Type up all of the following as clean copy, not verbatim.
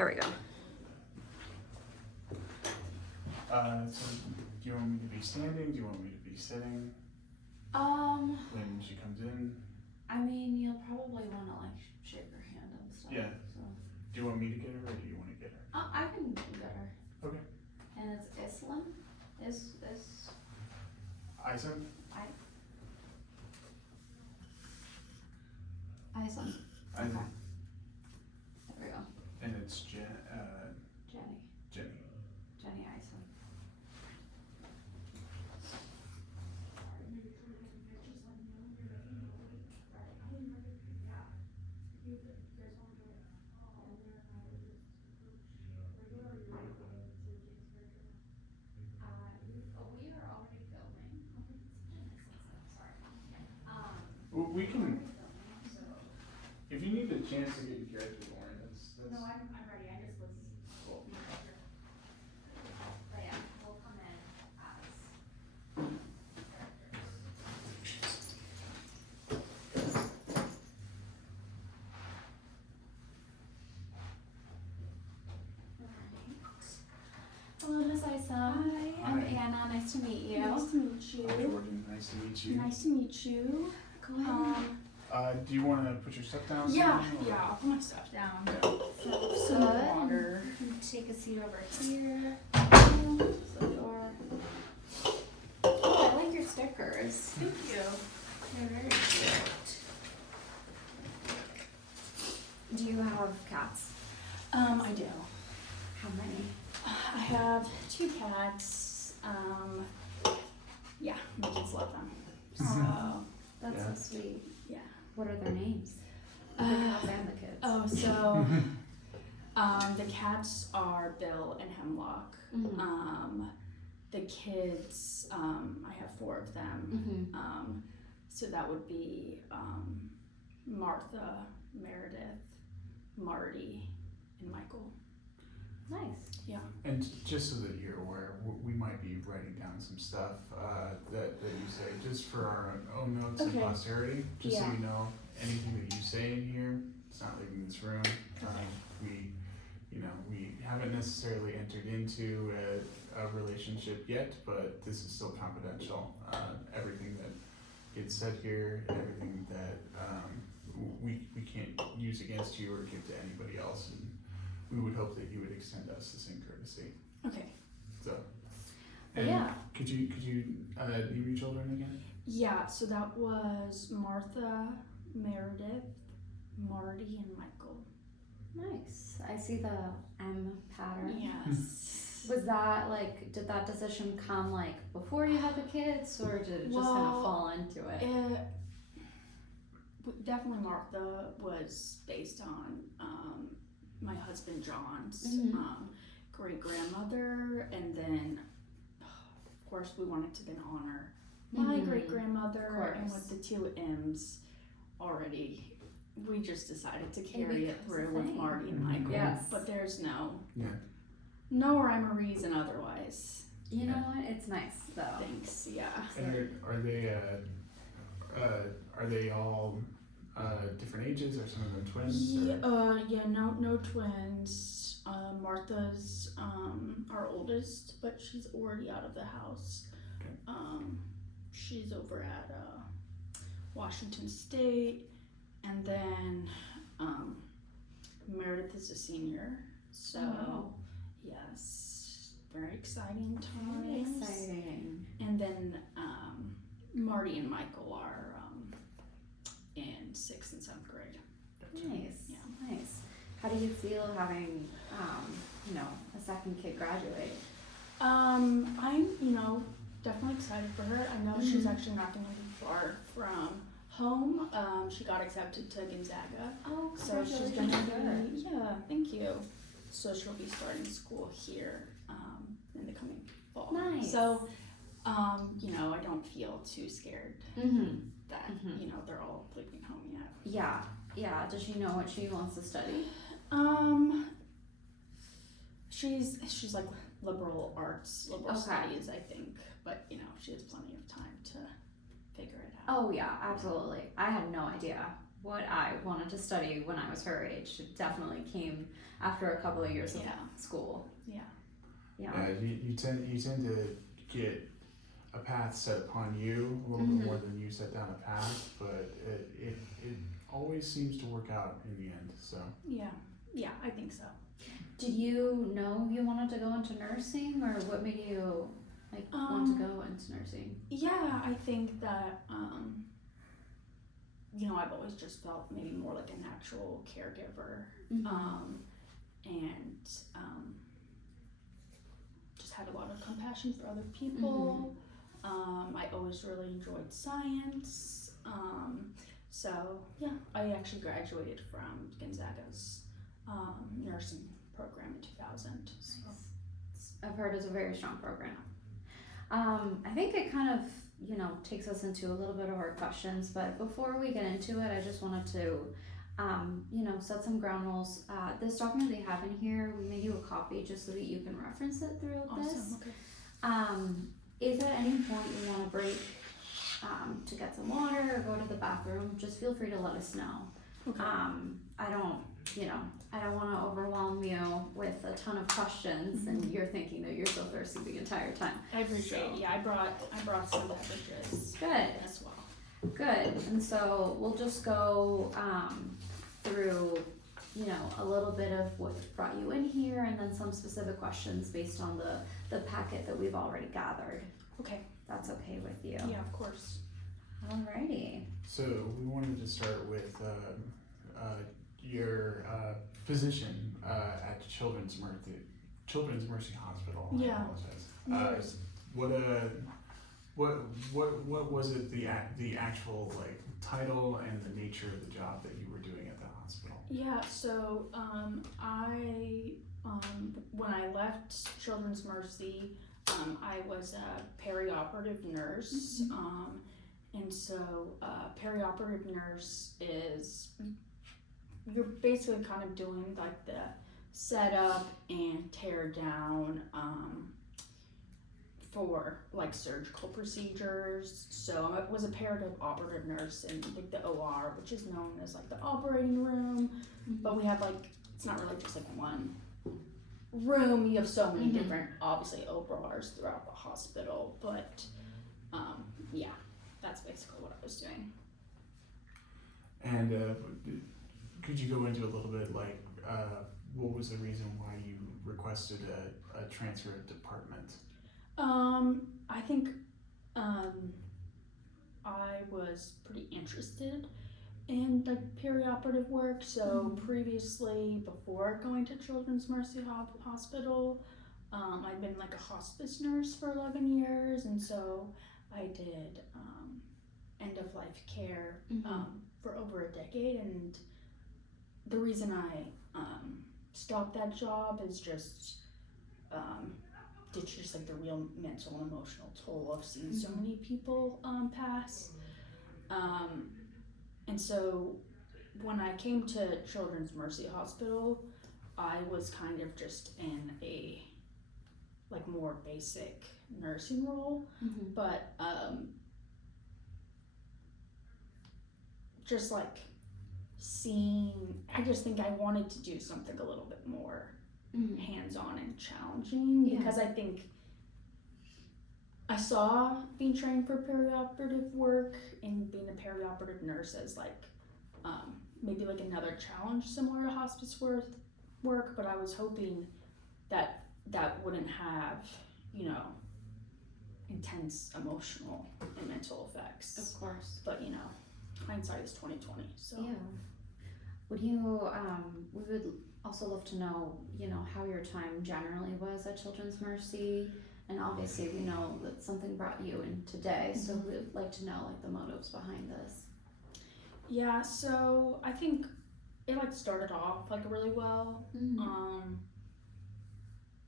There we go. So do you want me to be standing? Do you want me to be sitting when she comes in? I mean, you'll probably want to like shake her hand and stuff. Yeah. So. Do you want me to get her or do you want to get her? I can get her. Okay. And it's Islam? Is Isam? Islam. Okay. There we go. And it's Jenny. Jenny. Jenny Isam. We can, if you need a chance to get your character going, that's. No, I'm ready, I just was. Cool. But yeah, we'll come in as Hello, Miss Isam. Hi. I'm Hi. Anna. Nice to meet you. Nice to meet you. Jordan, nice to meet you. Nice to meet you. Go ahead. Do you want to put your stuff down? Yeah, soon, or- yeah, I'll put my stuff down. So Some good. water. You can take a seat over here. The door. Oh, I like your stickers. Thank you. They're very cute. Do you have cats? I do. How many? I have 2 cats. Yeah, my kids love them. So, Oh, that's Yeah. so sweet. yeah. What are their names? The Uh, cats and the kids. Oh, so, the cats are Bill and Hemlock. Mhm. The kids, I have 4 of them. Mhm. So that would be, Martha, Meredith, Marty, and Michael. Nice. And just so that you're aware, we might be writing down some stuff that you say, just for our own notes and Okay. posterity, just so Yeah. you know, anything that you say in here, it's not leaving this room. We haven't necessarily entered into a relationship yet, but this is still confidential. Everything that gets said here, everything that we can't use against you or give to anybody else, and we would hope that you would extend us the same courtesy. Okay. So, and Yeah. could you name your children again? Yeah, so that was Martha, Meredith, Marty, and Michael. Nice. I see the M pattern. Yes. Was that like, did that decision come like before you had the kids, or did it just kind of Well, fall into it? Definitely Martha was based on my husband John's Mhm. great-grandmother, and then of course we wanted to then honor my Mhm. great-grandmother, and Course. with the 2 M's already, we just decided to carry it becomes a through with thing. Marty and Michael. Yes. But there's no Yeah. rhyme or reason otherwise. You know what? It's nice though. Thanks, yeah. And are they all different ages, or some of them twins? Yeah, no twins. Martha's our oldest, but she's already out of the house. Okay. She's over at Washington State, and then Meredith is a senior. So Oh. yes, very exciting times. Very exciting. And then Marty and Michael are in 6th and 7th grade. Nice. Yeah. Nice. How do you feel having, a second kid graduate? I'm, definitely excited for her. I know she's Mhm. actually not going to be far from home. She got accepted to Gonzaga. Oh, So she's going to congratulations. be, yeah, thank you. So she'll be starting school here in the coming fall. Nice. So, I don't feel too scared Mm-hmm. that, Mhm. they're all leaving home yet. Yeah. Does she know what she wants to study? She's like liberal arts, liberal Okay. studies, I think, but she has plenty of time to figure it out. Oh yeah, absolutely. I had no idea. what I wanted to study when I was her age. It definitely came after a couple of years of Yeah. school. Yeah. Yeah. You tend to get a path set upon you a little bit more than you set down a path, but it always seems to work out in the end. So Yeah, I think so. Did you know you wanted to go into nursing, or what made you want to go into nursing? Yeah, I think that I've always just felt maybe more like a natural caregiver, and just had a lot of compassion for other people. I always really enjoyed science. So yeah, I actually graduated from Gonzaga's nursing program in 2000. So. I've heard it's a very strong program. I think it kind of, takes us into a little bit of our questions, but before we get into it, I just wanted to, set some ground rules. This document they have in here, we made you a copy just so that you can reference it throughout this. Awesome, okay. If at any point you want to break to get some water or go to the bathroom, just feel free to let us know. Okay. I don't want to overwhelm you with a ton of questions and you're thinking that you're so thirsty the entire time. I appreciate it. Yeah, I brought some beverages Good. as well. Good. And so we'll just go through, a little bit of what brought you in here and then some specific questions based on the packet that we've already gathered. Okay. That's okay with you? Yeah, of course. Alrighty. So we wanted to start with your position at Children's Mercy Hospital. Yeah. I apologize. What was it, the actual title and the nature of the job that you were doing at the hospital? Yeah. So when I left Children's Mercy, I was a perioperative nurse. And so perioperative nurse is, you're basically kind of doing like the setup and tear down for like surgical procedures. So I was a perioperative nurse in like the OR, which is known as like the operating room. But we have it's not really just like one room. You have so many different, obviously, ORs throughout the hospital. But yeah, that's basically what I was doing. And could you go into a little bit what was the reason why you requested a transfer of department? I think I was pretty interested in perioperative work. So previously, before going to Children's Mercy Hospital, I'd been a hospice nurse for 11 years, and so I did end of life care for over a decade. And the reason I stopped that job is just the real mental and emotional toll of seeing so many people pass. And so when I came to Children's Mercy Hospital, I was kind of just in a more basic nursing role, but just seeing, I just think I wanted to do something a little bit more hands-on and challenging, because I think I saw being trained for perioperative work and being a perioperative nurse as maybe another challenge similar to hospice work, but I was hoping that wouldn't have, intense emotional and mental effects. Of course. But hindsight is 20/20. So yeah. Would you we would also love to know, how your time generally was at Children's Mercy, and obviously we know that something brought you in today, so we'd like to know the motives behind this. Yeah, so I think it started off really well.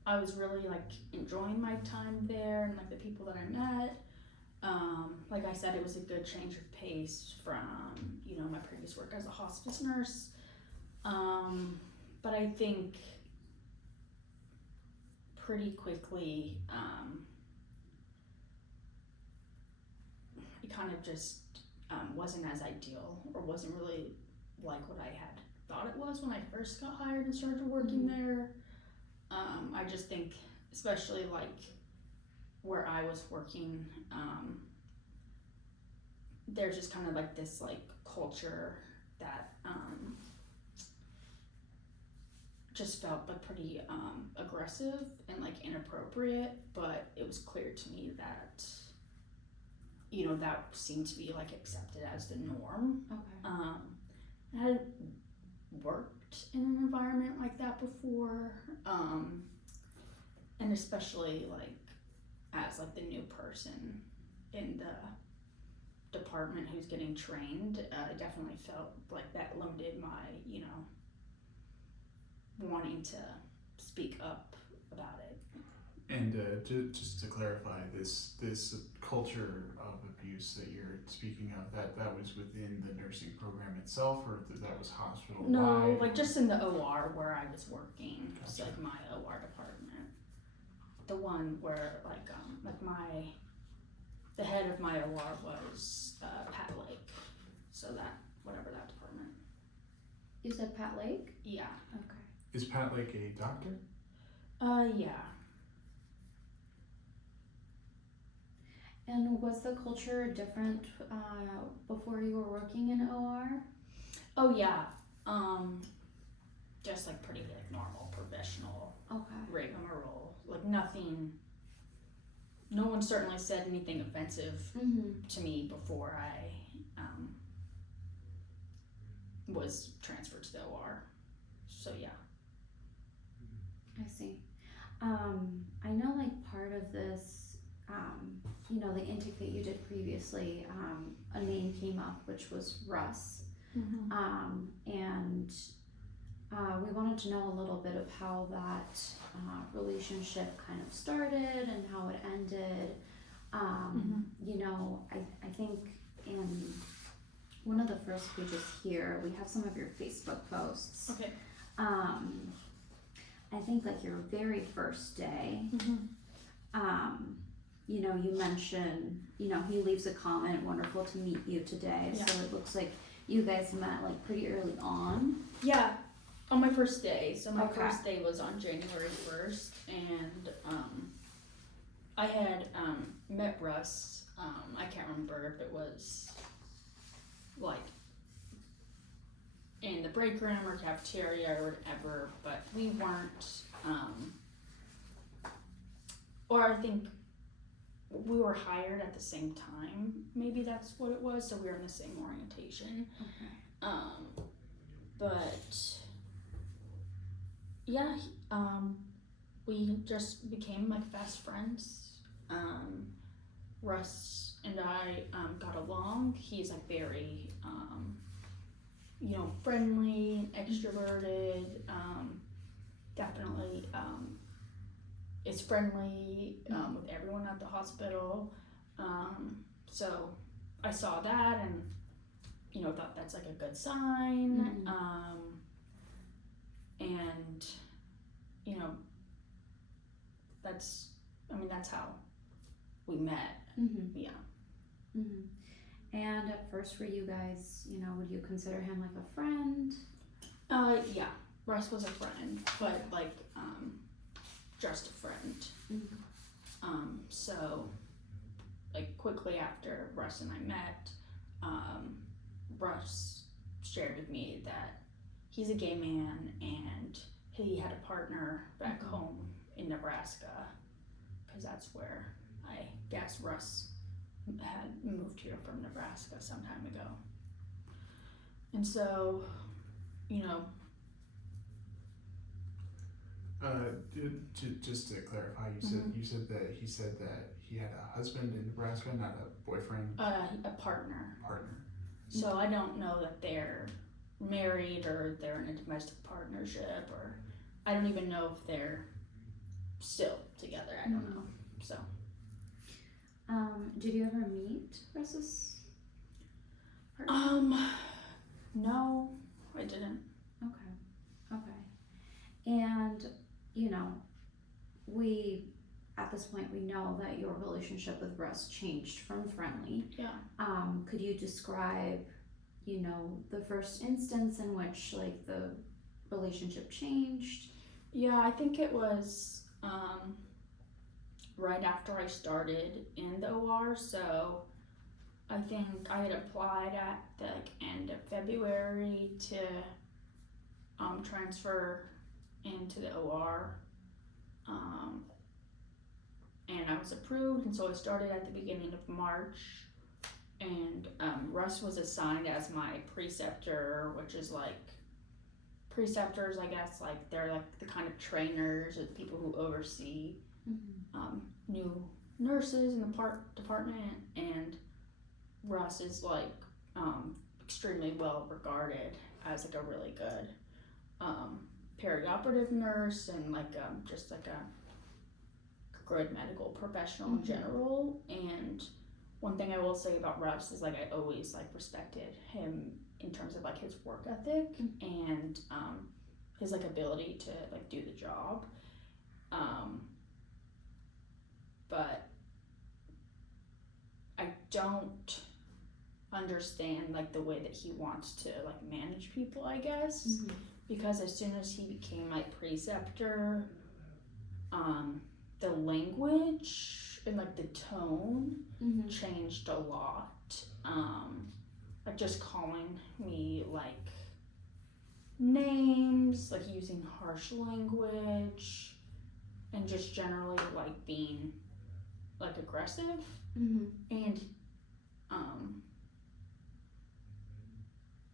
I was really enjoying my time there and the people that I met. Like I said, it was a good change of pace from my previous work as a hospice nurse. But I think pretty quickly it kind of just wasn't as ideal, or wasn't really like what I had thought it was when I first got hired and started working there. I just think, especially like where I was working, there's just kind of like this like culture that just felt like pretty aggressive and like inappropriate, but it was clear to me that that seemed to be like accepted as the norm. Okay. I hadn't worked in an environment like that before, and especially like as like the new person in the department who's getting trained, I definitely felt like that limited my wanting to speak up about it. And just to clarify, this culture of abuse that you're speaking of, that was within the nursing program itself, or that was hospital wide? No, like just in the OR where I was working, Gotcha. so like my OR department, the one where the head of my OR was Pat Lake, so that whatever that department. You said Pat Lake? Yeah. Okay. Is Pat Lake a doctor? Yeah. And was the culture different before you were working in OR? Oh yeah. Just like pretty like normal professional Okay. rigmarole. Like nothing. No one certainly said anything offensive to me before I was transferred to the OR. So yeah. I see. I know like part of this, the intake that you did previously, a name came up, which was Russ. And we wanted to know a little bit of how that relationship kind of started and how it ended. I think in one of the first pages here, we have some of your Facebook posts. Okay. I think like your very first day, you mentioned, he leaves a comment, wonderful to meet you today. Yeah. So it looks like you guys met like pretty early on. Yeah, on my first day. So my Okay. first day was on January 1st, and I had met Russ. I can't remember if it was like in the break room or cafeteria or whatever, but we weren't, or I think we were hired at the same time. Maybe that's what it was. So we were in the same orientation. Okay. But yeah, we just became like best friends. Russ and I got along. He's like very, friendly, extroverted. Definitely is friendly with everyone at the hospital. So I saw that and thought that's like a good sign. And that's how we met. Yeah. And at first, were you guys, would you consider him like a friend? Yeah, Russ was a friend, but like just a friend. So like quickly after Russ and I met, Russ shared with me that he's a gay man and he had a partner back home in Nebraska, because that's where I guess Russ had moved here from Nebraska some time ago. And so, just to clarify, you said that he said that he had a husband in Nebraska, not a boyfriend. A partner. Partner. So I don't know that they're married or they're in a domestic partnership, or I don't even know if they're still together. I don't know. So. Did you ever meet Russ's partner? No, I didn't. Okay. And, we, at this point, we know that your relationship with Russ changed from friendly. Yeah. Could you describe, you know, the first instance in which like the relationship changed? Yeah, I think it was right after I started in the OR. So I think I had applied at the end of February to transfer into the OR, and I was approved, and so I started at the beginning of March. And Russ was assigned as my preceptor, which is like preceptors, I guess, like they're like the kind of trainers or the people who oversee new nurses in the department. And Russ is like extremely well regarded as like a really good perioperative nurse and like just like a good medical professional in general. And one thing I will say about Russ is like I always like respected him in terms of like his work ethic and his like ability to like do the job. But I don't understand like the way that he wants to like manage people, I guess, because as soon as he became my preceptor, the language and like the tone changed a lot. Like just calling me like names, like using harsh language, and just generally like being like aggressive and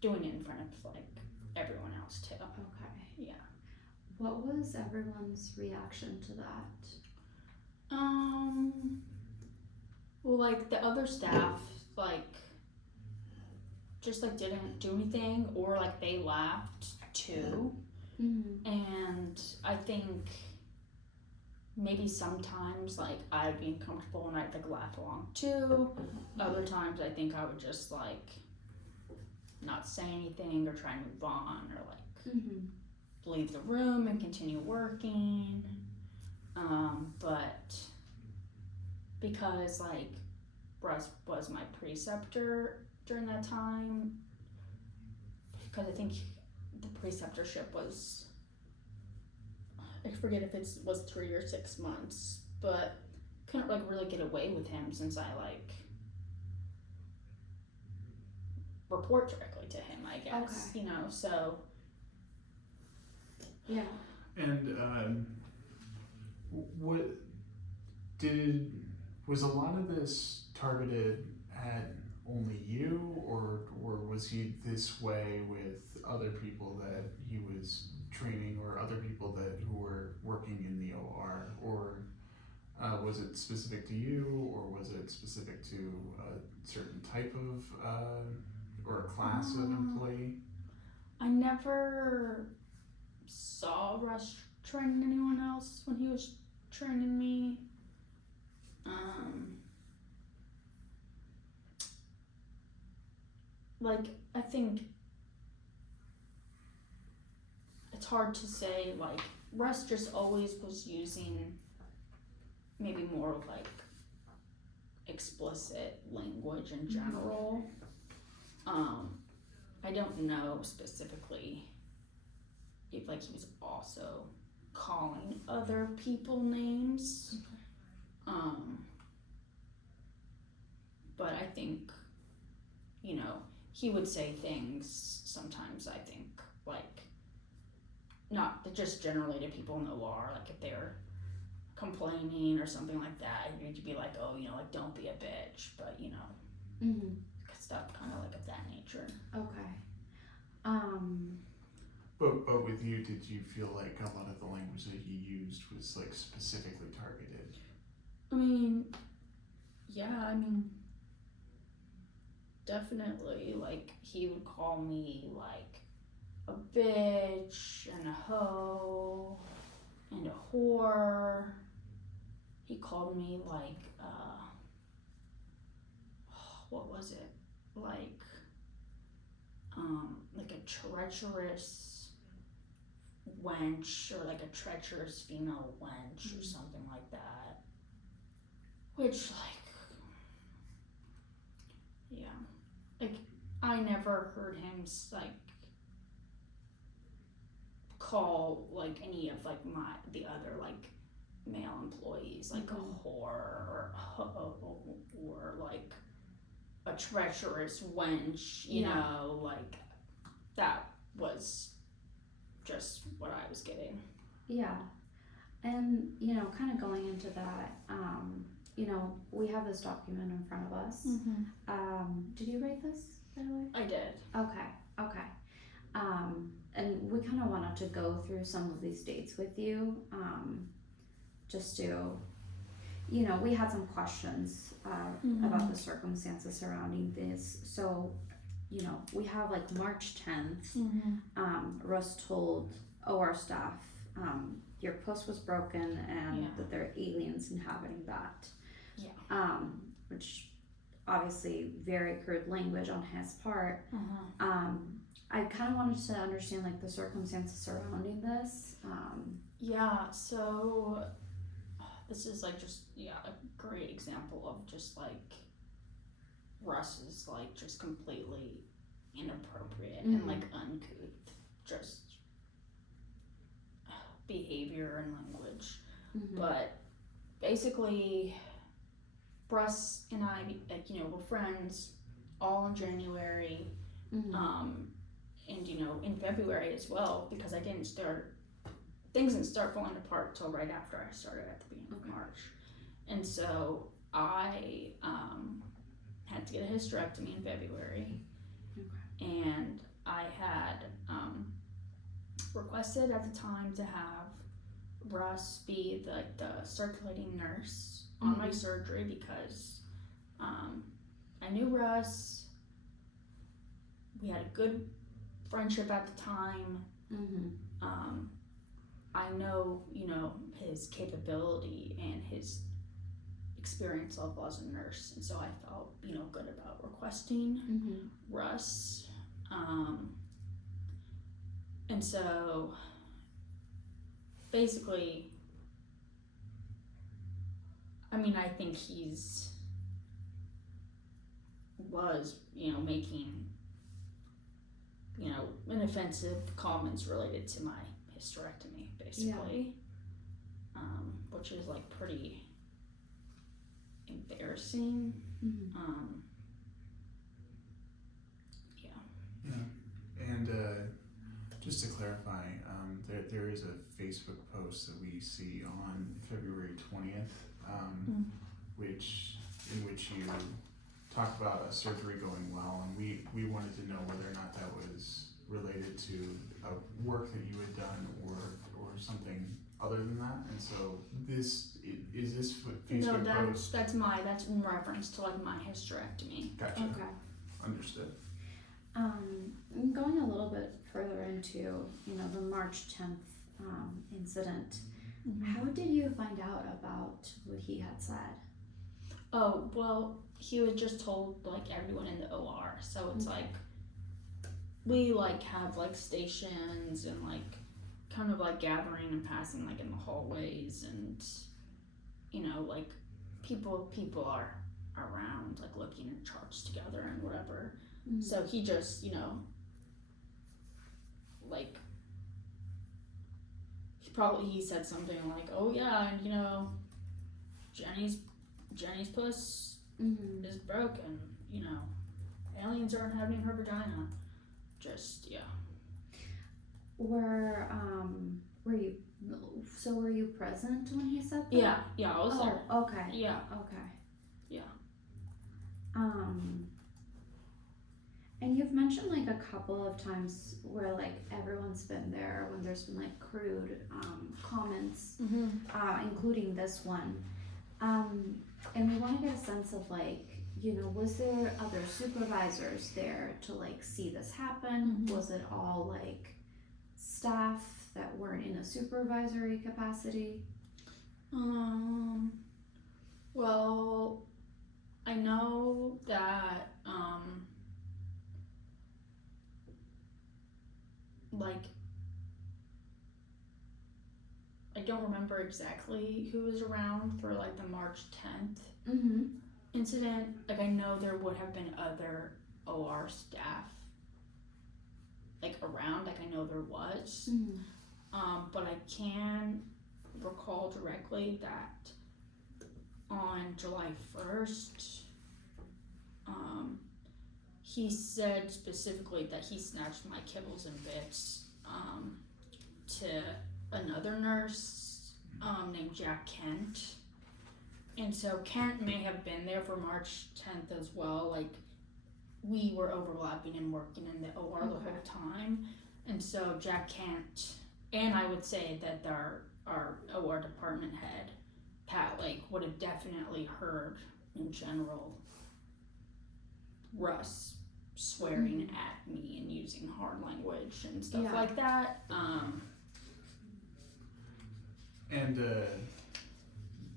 doing it in front of like everyone else too. Okay. Yeah. What was everyone's reaction to that? Well, like the other staff, like just like didn't do anything, or like they laughed too. And I think maybe sometimes like I'd be uncomfortable and I'd like laugh along too. Other times I think I would just like not say anything or try and move on or like leave the room and continue working. But because like Russ was my preceptor during that time, because I think the preceptorship was, I forget if it was 3 or 6 months, but couldn't like really get away with him since I like report directly to him, I guess. Okay. You know, so yeah. And what was a lot of this targeted at only you, or was he this way with other people that he was training, or other people who were working in the OR, or was it specific to you, or was it specific to a certain type of or a class of employee? I never saw Russ training anyone else when he was training me. Like I think it's hard to say, like Russ just always was using maybe more of like explicit language in general. I don't know specifically if like he was also calling other people names. But I think, you know, he would say things sometimes, I think, like, not just generally to people in the OR, like if they're complaining or something like that, you'd be like, oh, you know, like don't be a bitch, but you know, stuff kind of like of that nature. Okay. But with you, did you feel like a lot of the language that he used was like specifically targeted? I mean, yeah, I mean, definitely, like, he would call me, like, a bitch, and a hoe, and a whore. He called me, like, what was it? Like a treacherous wench, or like a treacherous female wench, or something like that. Which, like, yeah, like, I never heard him like call like any of like the other like male employees like a whore or ho or like a treacherous wench, you know, like that was just what I was getting. Yeah. And, you know, kind of going into that, you know, we have this document in front of us. Did you write this, by the way? I did. Okay. And we kind of wanted to go through some of these dates with you, just to, you know, we had some questions about the circumstances surrounding this. So, you know, we have like March 10th, Russ told OR staff, your post was broken and that there are aliens inhabiting that. Which obviously very crude language on his part. I kind of wanted to understand like the circumstances surrounding this. So this is like just a great example of just like Russ is like just completely inappropriate and like uncouth just behavior and language. But basically Russ and I, like, you know, we're friends all in January, and you know, in February as well, because things didn't start falling apart till right after I started at the beginning of March. And so I had to get a hysterectomy in February, and I had requested at the time to have Russ be the circulating nurse on my surgery because I knew Russ. We had a good friendship at the time. I know, you know, his capability and his experience level as a nurse, and so I felt, you know, good about requesting Russ. And so basically, I mean, I think was, you know, making, you know, inoffensive comments related to my hysterectomy, basically, which is like pretty embarrassing. And just to clarify, there is a Facebook post that we see on February 20th, in which you talk about a surgery going well, and we wanted to know whether or not that was related to work that you had done or something other than that. And so this Facebook post. That's in reference to like my hysterectomy. Gotcha. Okay. Understood. Going a little bit further into, you know, the March 10th incident, how did you find out about what he had said? Oh, well, he was just told like everyone in the OR, so it's like we like have like stations and like kind of like gathering and passing like in the hallways, and you know, like people are around like looking at charts together and whatever. So he just, you know, like he said something like, oh yeah, and you know, Jenny's puss is broken, you know, aliens are inhabiting her vagina. Just Were you present when he said that? Yeah, I was there. Okay. Yeah. And you've mentioned like a couple of times where like everyone's been there when there's been like crude comments, including this one. And we want to get a sense of like, you know, was there other supervisors there to like see this happen? Was it all like staff that weren't in a supervisory capacity? Well, I know that like I don't remember exactly who was around for like the March 10th incident. Like I know there would have been other OR staff like around. Like I know there was, but I can recall directly that on July 1st, he said specifically that he snatched my kibbles and bits to another nurse named Jack Kent. And so Kent may have been there for March 10th as well. Like, we were overlapping and working in the OR the whole time. And so Jack Kent, and I would say that our OR department head, Pat Lake, would have definitely heard in general Russ swearing at me and using hard language and stuff like that. And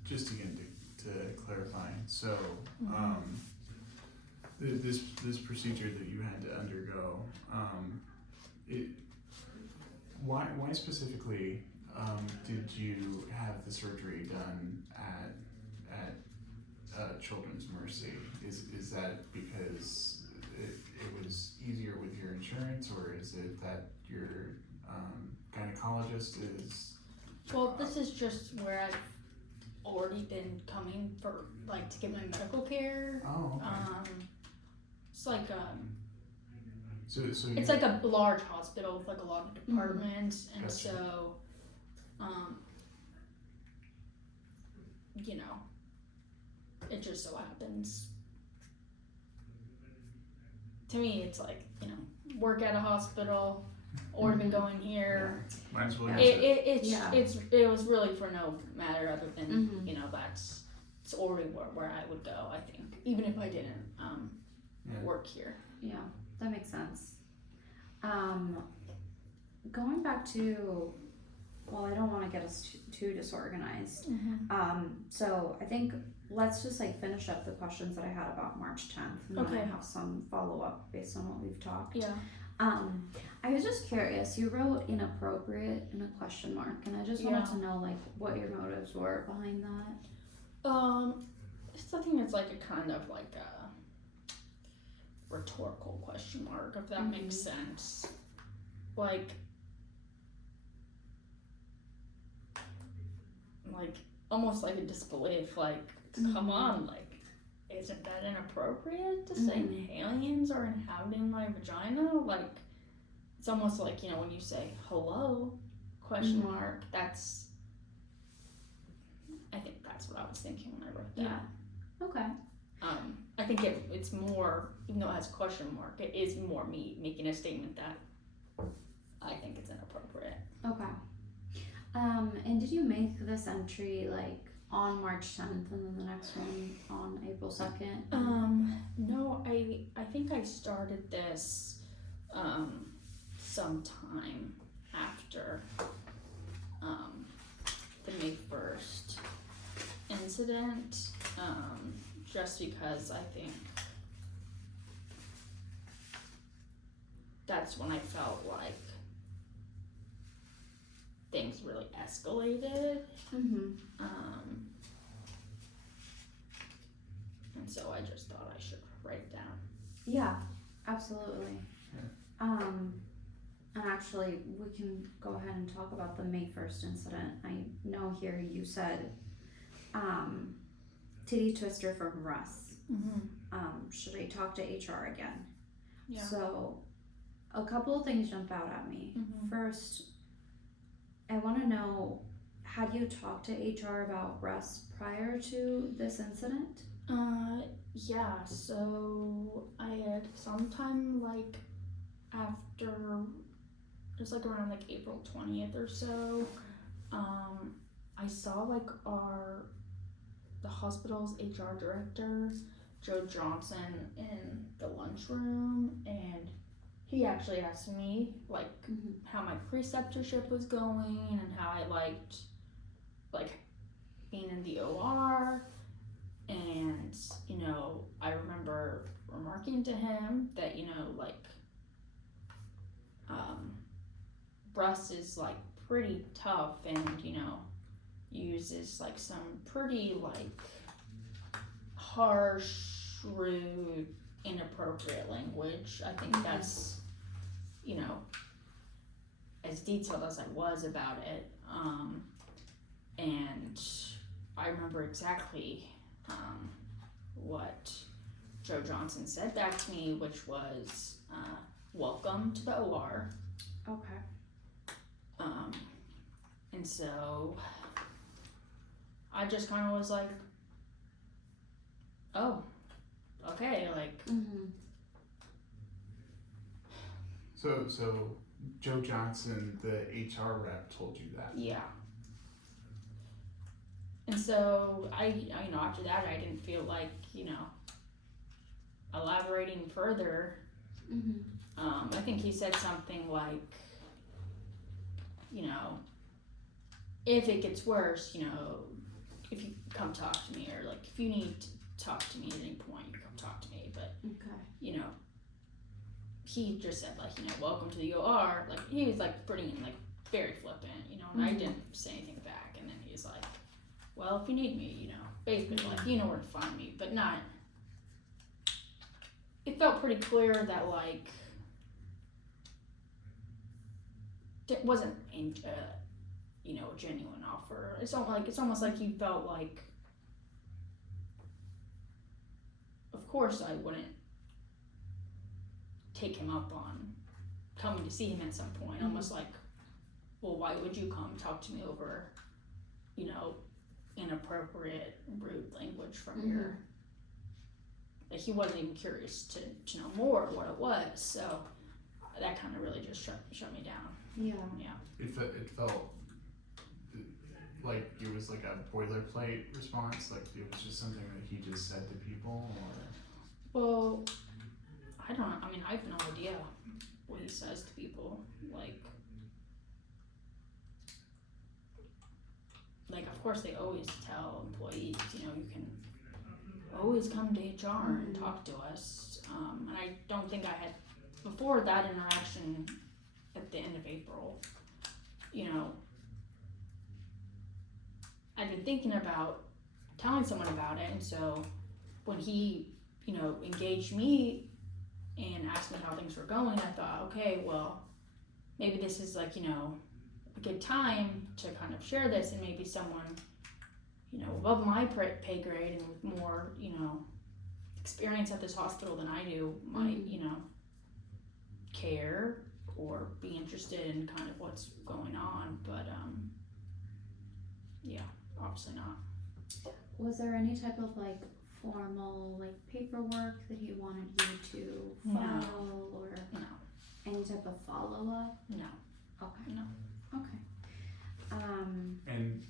just again to clarify, so this procedure that you had to undergo, why specifically did you have the surgery done at Children's Mercy? Is that because it was easier with your insurance, or is it that your gynecologist is? Well, this is just where I've already been coming for, like, to get my medical care. Oh, okay. It's like So it's like a large hospital with like a lot of departments, and Gotcha. so, you know, it just so happens. To me, it's like, you know, work at a hospital, or been going here. Might as well It use it. it was really for no matter other than you know, it's already where I would go. I think, even if I didn't work here. Yeah, that makes sense. Going back to, well, I don't want to get us too disorganized. So I think let's just like finish up the questions that I had about March 10th, and then I have some follow up based on what we've talked. Yeah. I was just curious. You wrote inappropriate in a question mark, and I just wanted to know like what your motives were behind that. I think it's like a kind of like a rhetorical question mark, if that makes sense. Like almost like a disbelief, like, come on, like, isn't that inappropriate to say aliens are inhabiting my vagina? Like, it's almost like, you know, when you say hello, question mark, that's, I think that's what I was thinking when I wrote that. Yeah. Okay. I think it's more, even though it has a question mark, it is more me making a statement that I think it's inappropriate. Okay. And did you make this entry like on March 10th and then the next one on April 2nd? No, I think I started this sometime after the May 1st incident, just because I think that's when I felt like things really escalated. And so I just thought I should write it down. Yeah, absolutely. And actually, we can go ahead and talk about the May 1st incident. I know here you said titty twister from Russ. Should I talk to HR again? Yeah. So a couple of things jump out at me. First, I want to know, had you talked to HR about Russ prior to this incident? Yeah, so I had sometime like after, it was like around like April 20th or so, I saw like the hospital's HR director, Joe Johnson, in the lunchroom, and he actually asked me like how my preceptorship was going and how I liked like being in the OR. And, you know, I remember remarking to him that, you know, like, Russ is like pretty tough and, you know, uses like some pretty like harsh, rude inappropriate language. I think that's, you know, as detailed as I was about it. And I remember exactly what Joe Johnson said back to me, which was, welcome to the OR. Okay. And so I just kind of was like, oh, okay, like, Mm-hmm. So Joe Johnson, the HR rep, told you that. yeah. And so after that, I didn't feel like, elaborating further. Mm-hmm. I think he said something like, if it gets worse, if you come talk to me, or like if you need to talk to me at any point, you come talk to me. But Okay. He just said like, welcome to the OR. Like he was like pretty like very flippant, and I didn't say anything back. And then he's like, well, if you need me, basically like you know where to find me, but not. It felt pretty clear that like it wasn't a genuine offer. It's almost like he felt like, of course I wouldn't take him up on coming to see him at some point. Mm-hmm. Almost like, well, why would you come talk to me over, inappropriate, rude language from your. Like he wasn't even curious to know more what it was. So that kind of really just shut me down. Yeah. Yeah. It felt like it was like a boilerplate response, like it was just something that he just said to people, or. Well, I don't know. I mean, I have no idea what he says to people. Like, of course, they always tell employees, you can always come to HR and talk to us. And I don't think I had, before that interaction at the end of April, I'd been thinking about telling someone about it. And so when he, engaged me and asked me how things were going, I thought, okay, well, maybe this is like, a good time to kind of share this, and maybe someone, above my pay grade and with more, experience at this hospital than I do might, care or be interested in kind of what's going on. But, yeah, obviously not. Was there any type of like formal like paperwork that he wanted you to file, or No. any type of follow up? No. Okay. No. Okay. And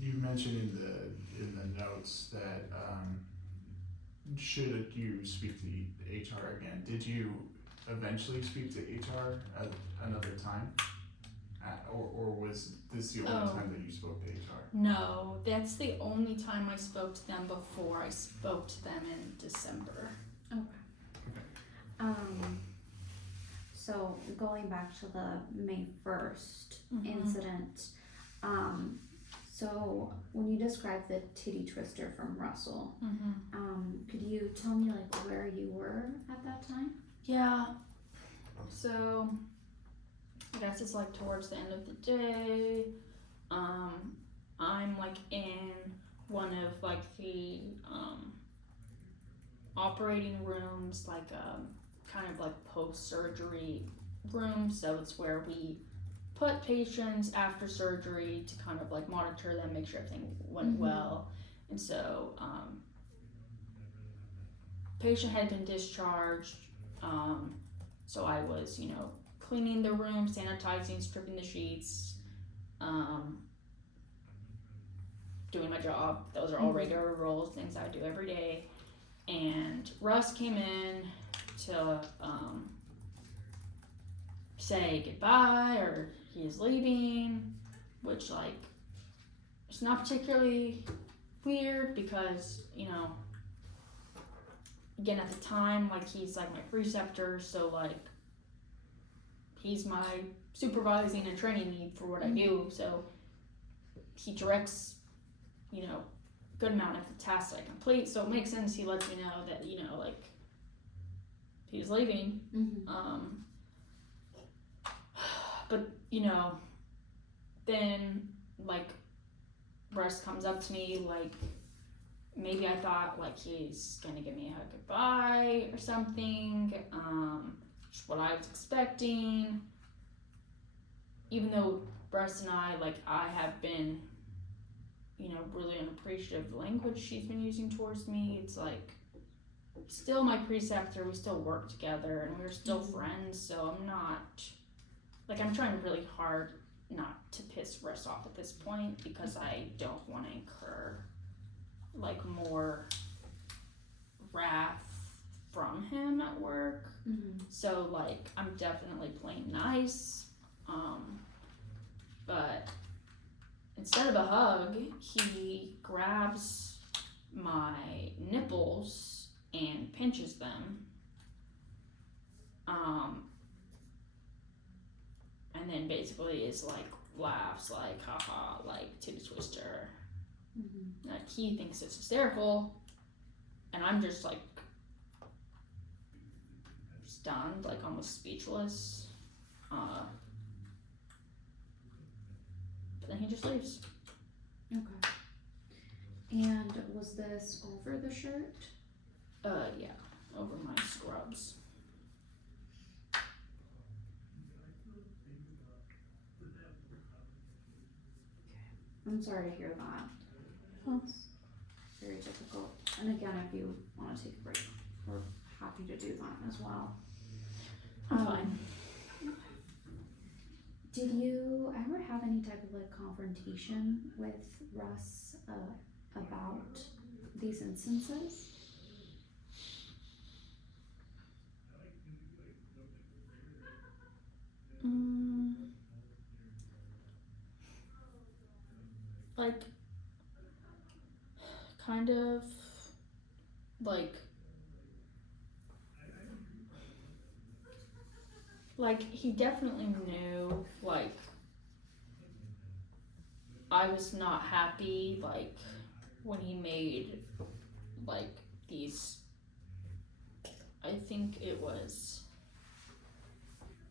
you mentioned in the notes that should you speak to HR again, did you eventually speak to HR at another time, or was this the only time that you spoke to HR? No, that's the only time I spoke to them before I spoke to them in December. Okay. So going back to the May 1st incident, so when you described the titty twister from Russell, could you tell me like where you were at that time? Yeah. So I guess it's like towards the end of the day. I'm like in one of like the operating rooms, like kind of like post-surgery room. So it's where we put patients after surgery to kind of like monitor them, make sure everything went well. And so patient had been discharged. So I was, cleaning the room, sanitizing, stripping the sheets, doing my job. Those are all regular roles, things I do every day. And Russ came in to say goodbye, or he is leaving, which like it's not particularly weird because, again, at the time, like he's like my preceptor, so like he's my supervising and training me for what I do. So he directs, good amount of the tasks that I complete, so it makes sense he lets me know that, like, he's leaving. But, then, like, Russ comes up to me, like, maybe I thought, like, he's gonna give me a goodbye or something, just what I was expecting, even though Russ and I have been, really unappreciative of the language she's been using towards me. It's like, still my preceptor, we still work together, and we're still friends, so I'm not, I'm trying really hard not to piss Russ off at this point, because I don't want to incur, more wrath from him at work. So, I'm definitely playing nice, but instead of a hug, he grabs my nipples and pinches them, and then basically is laughs haha, titty twister. He thinks it's hysterical, and I'm just stunned, almost speechless. But then he just leaves. Okay. And was this over the shirt? Yeah, over my scrubs. I'm sorry to hear that. That's very difficult. And again, if you want to take a break, we're happy to do that as well. I'm fine. Did you ever have any type of confrontation with Russ about these instances? Kind of, he definitely knew, I was not happy, when he made, these, I think it was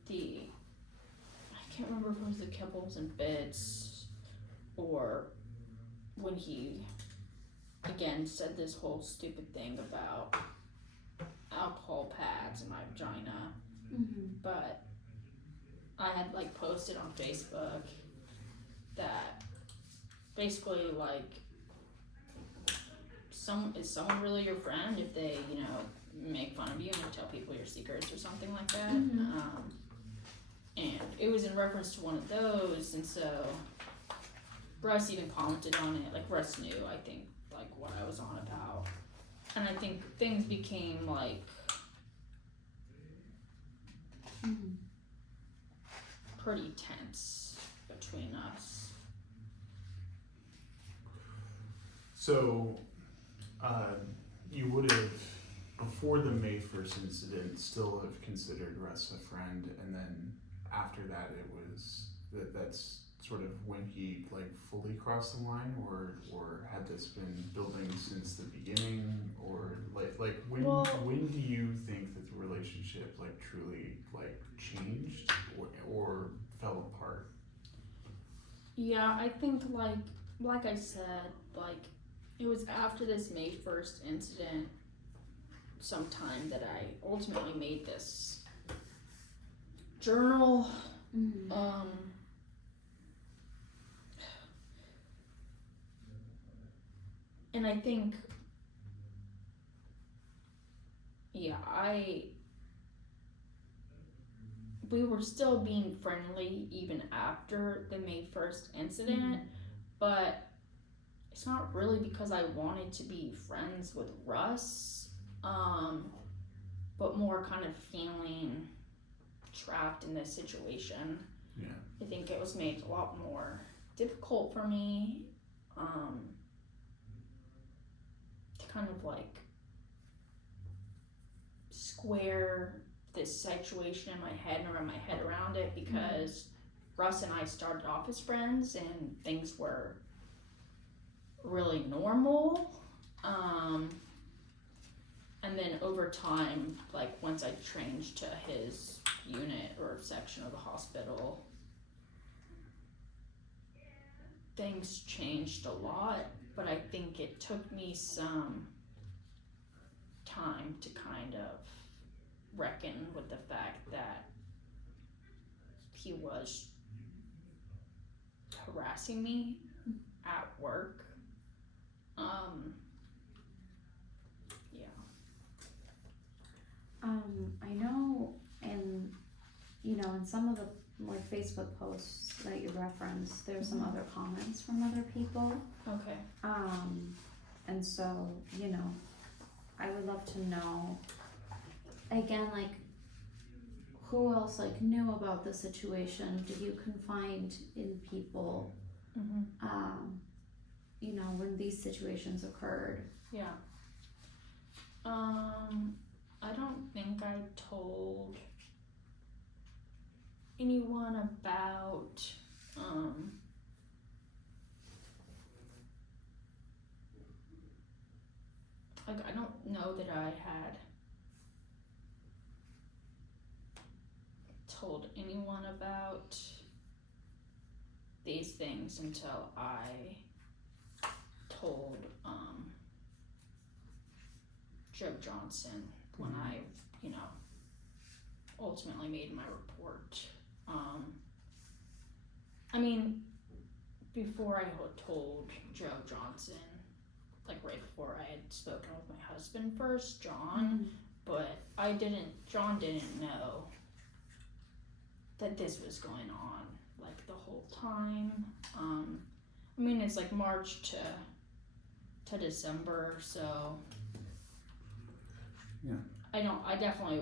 I can't remember if it was the kibbles and bits, or when he, again, said this whole stupid thing about alcohol pads in my vagina. But I had posted on Facebook that basically is someone really your friend if they make fun of you and tell people your secrets or something like that. And it was in reference to one of those, and so Russ even commented on it. Russ knew, I think, what I was on about, and I think things became pretty tense between us. So, you would have, before the May 1st incident, still have considered Russ a friend, and then after that it was, that's sort of when he fully crossed the line, or had this been building since the beginning, or when do you think that the relationship truly changed or fell apart? Yeah, I think like I said, it was after this May 1st incident sometime that I ultimately made this journal. And I think, we were still being friendly even after the May 1st incident, but it's not really because I wanted to be friends with Russ, but more kind of feeling trapped in this situation. Yeah. I think it was made a lot more difficult for me, to kind of square this situation in my head and wrap my head around it, because Russ and I started off as friends and things were really normal. And then over time, like once I changed to his unit or section of the hospital, things changed a lot, but I think it took me some time to kind of reckon with the fact that he was harassing me at work. Yeah. I know in, in some of the like Facebook posts that you referenced, there's some other comments from other people. Okay. And so, I would love to know, again, like, who else, like, knew about the situation? Did you confide in people, when these situations occurred? Yeah. I don't think I told anyone about, like, I don't know that I had told anyone about these things until I told, Joe Johnson when I, ultimately made my report. I mean, before I told Joe Johnson, like right before I had spoken with my husband first, John, but John didn't know that this was going on, like the whole time. I mean, it's like March to December, so Yeah. I definitely,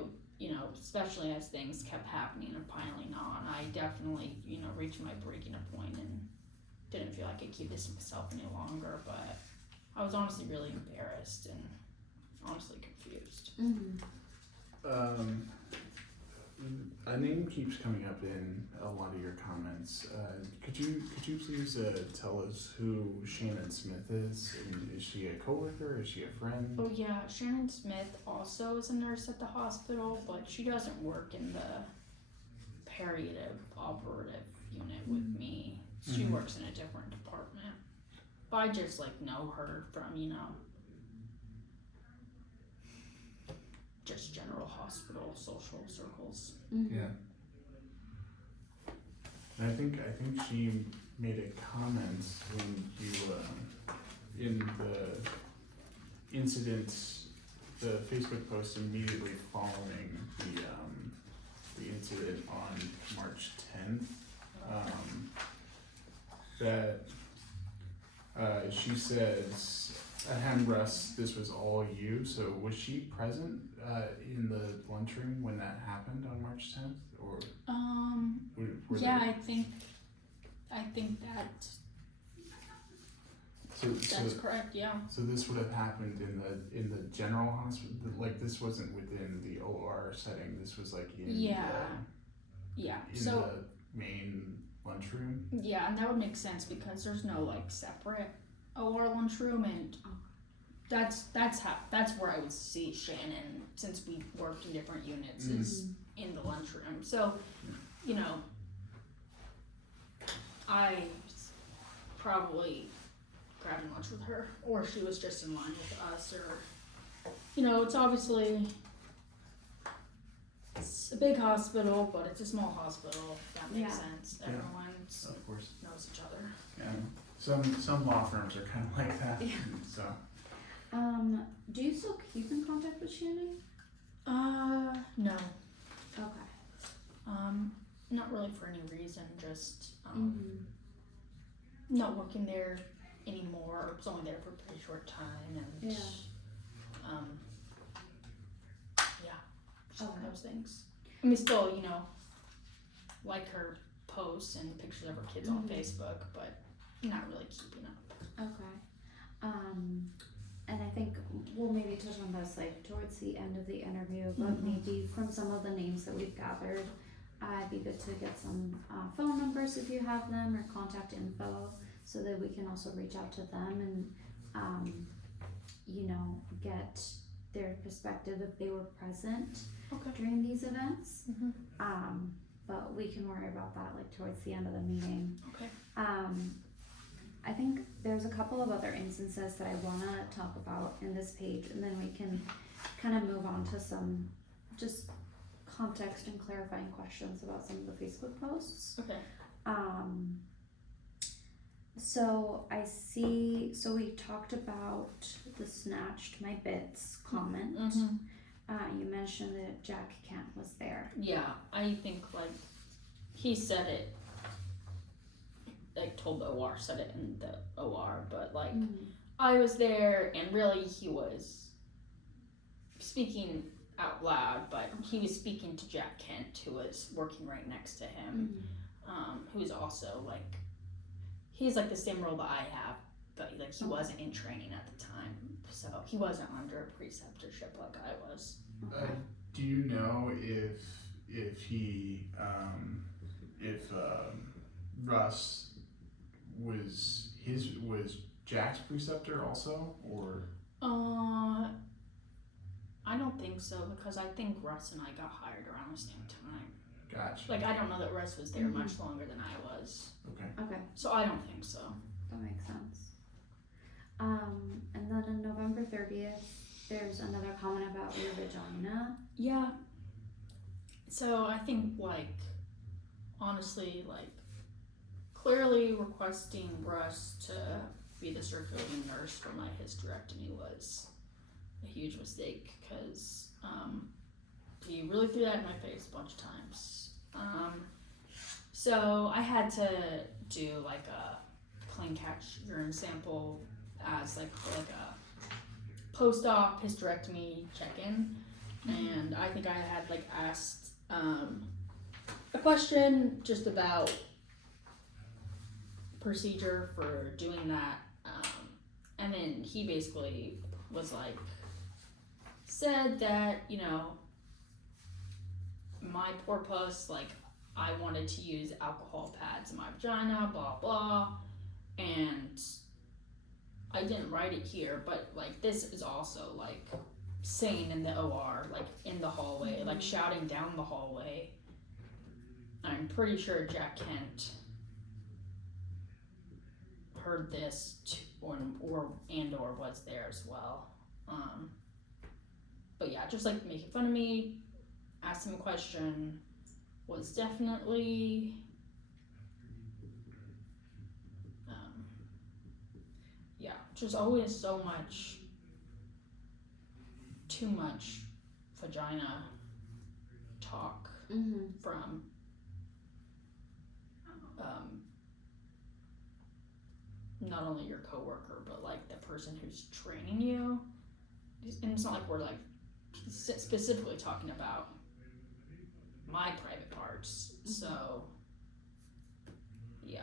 especially as things kept happening and piling on, I definitely, reached my breaking point and didn't feel I could keep this to myself any longer, but I was honestly really embarrassed and honestly confused. A name keeps coming up in a lot of your comments. Could you please tell us who Shannon Smith is? And is she a coworker? Is she a friend? Oh yeah, Shannon Smith also is a nurse at the hospital, but she doesn't work in the palliative operative unit with me. She works in a different department. But I just know her from, just general hospital social circles. Yeah. And I think she made a comment when you in the incident, the Facebook post immediately following the incident on March 10th. That she says, ahem, Russ, this was all you. So was she present in the lunchroom when that happened on March 10th, or were Yeah, there... I think that that's correct. Yeah. So this would have happened in the general hospital. Like this wasn't within the OR setting. This was like in the main lunchroom. Yeah, and that would make sense because there's no separate OR lunchroom, and that's where I would see Shannon, since we worked in different units, is in the lunchroom. So, I probably grabbing lunch with her, or she was just in line with us, or it's obviously it's a big hospital, but it's a small hospital. If that makes sense. Yeah. Everyone Of course. knows each other. Yeah. Some law firms are kind of like that. Yeah. So. Do you still keep in contact with Shannon? No. Okay. Not really for any reason, just not working there anymore. I was only there for a pretty short time, and just one of those things. I mean, still, like her posts and pictures of her kids on Facebook, but not really keeping up. Okay. And I think we'll maybe touch on this towards the end of the interview, but maybe from some of the names that we've gathered, it'd be good to get some phone numbers if you have them, or contact info, so that we can also reach out to them and, you know, get their perspective if they were present Okay. during these events. Mhm. But we can worry about that like towards the end of the meeting. Okay. I think there's a couple of other instances that I want to talk about in this page, and then we can kind of move on to some just context and clarifying questions about some of the Facebook posts. Okay. So I see, so we talked about the snatched my bits comment. Mhm. You mentioned that Jack Kent was there. Yeah, I think like he said it, like told the OR, said it in the OR, but like I was there and really he was speaking out loud, but he was speaking to Jack Kent, who was working right next to him, who's also like, he's like the same role that I have, but like he wasn't in training at the time, so he wasn't under preceptorship like I was. Do you know if he if Russ was Jack's preceptor also, or I don't think so, because I think Russ and I got hired around the same time. gotcha? Like I don't know that Russ was there much longer than I was, Okay, so I don't think so. that makes sense. And then on November 30th, there's another comment about your vagina. Yeah. So I think like honestly like clearly requesting Russ to be the circulating nurse for my hysterectomy was a huge mistake because he really threw that in my face a bunch of times. So I had to do like a plain catch urine sample as like a post-op hysterectomy check-in, and I think I had like asked a question just about procedure for doing that, and then he basically was like said that, you know, my poor puss, like I wanted to use alcohol pads in my vagina, blah blah, and I didn't write it here, but like this is also like saying in the OR, like in the hallway, like shouting down the hallway. I'm pretty sure Jack Kent heard this or was there as well. But yeah, just like making fun of me, asked him a question, was definitely yeah, just always so much, too much vagina talk from not only your coworker but like the person who's training you. And it's not like we're like specifically talking about my private parts, so yeah,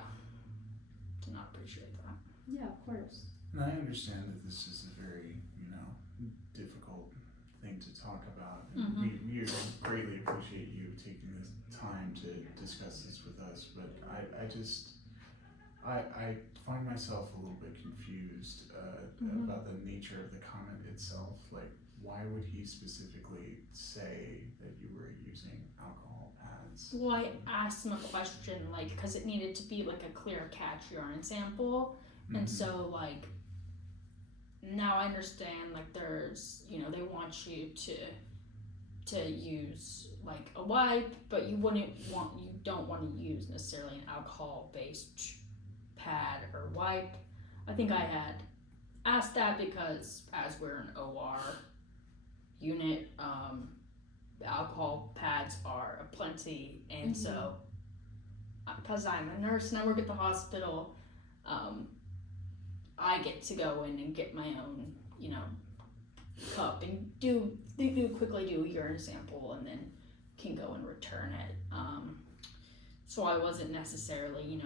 did not appreciate that. Yeah, of course. And I understand that this is a very, difficult thing to talk about. And we greatly appreciate you taking the time to discuss this with us, but I find myself a little bit confused about the nature of the comment itself. Like, why would he specifically say that you were using alcohol pads? Well, I asked him a question, like, because it needed to be like a clear catch urine sample, and so like now I understand like there's, they want you to use like a wipe, but you don't want to use necessarily an alcohol based pad or wipe. I think I had asked that because as we're an OR unit, the alcohol pads are aplenty, and so because I'm a nurse and I work at the hospital, I get to go in and get my own, cup and quickly do a urine sample and then can go and return it. So I wasn't necessarily,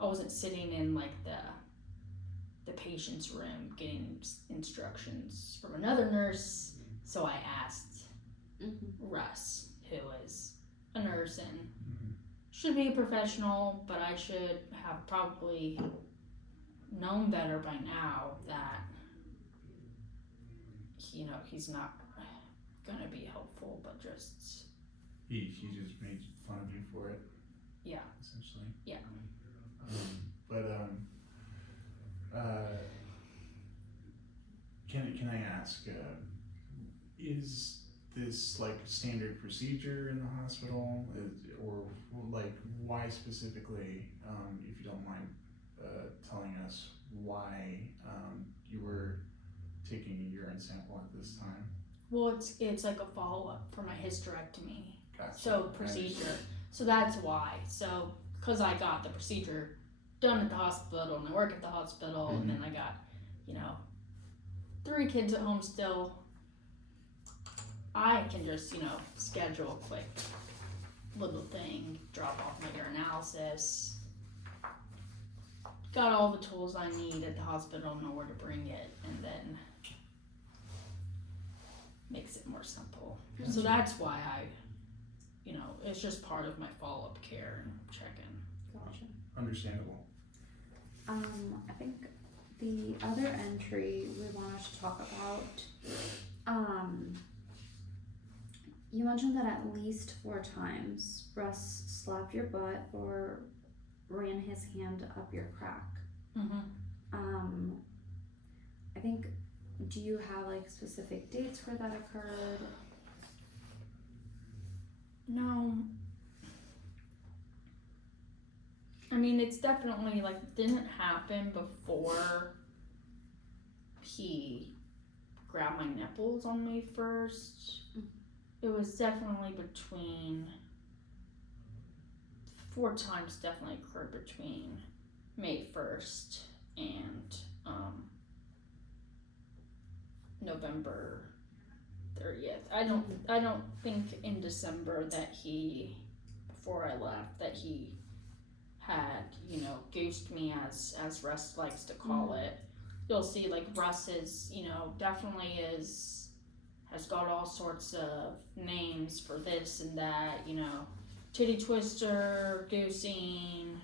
I wasn't sitting in like the patient's room getting instructions from another nurse. So I asked Russ, who is a nurse and should be a professional, but I should have probably known better by now that, you know, he's not gonna be helpful, but just, He just made fun of you for it, yeah. essentially. Yeah. Can I ask, is this like standard procedure in the hospital, or like why specifically, if you don't mind telling us why you were taking a urine sample at this time? Well, it's like a follow-up for my hysterectomy. Gotcha. So procedure. So that's why. So because I got the procedure done at the hospital and I work at the hospital, and then I got, you know, 3 kids at home still. I can just, you know, schedule a quick little thing, drop off my urinalysis. Got all the tools I need at the hospital, know where to bring it, and then makes it more simple. So that's why I, you know, it's just part of my follow-up care and check-in. Gotcha. Understandable. I think the other entry we wanted to talk about, you mentioned that at least 4 times Russ slapped your butt or ran his hand up your crack. I think, do you have like specific dates where that occurred? No. I mean, it's definitely like didn't happen before he grabbed my nipples on May 1st. It was definitely between 4 times definitely occurred between May 1st and November 30th. I don't think in December that he, before I left, that he had, you know, goosed me as Russ likes to call it. You'll see like Russ is, you know, definitely has got all sorts of names for this and that, you know, titty twister, goosing,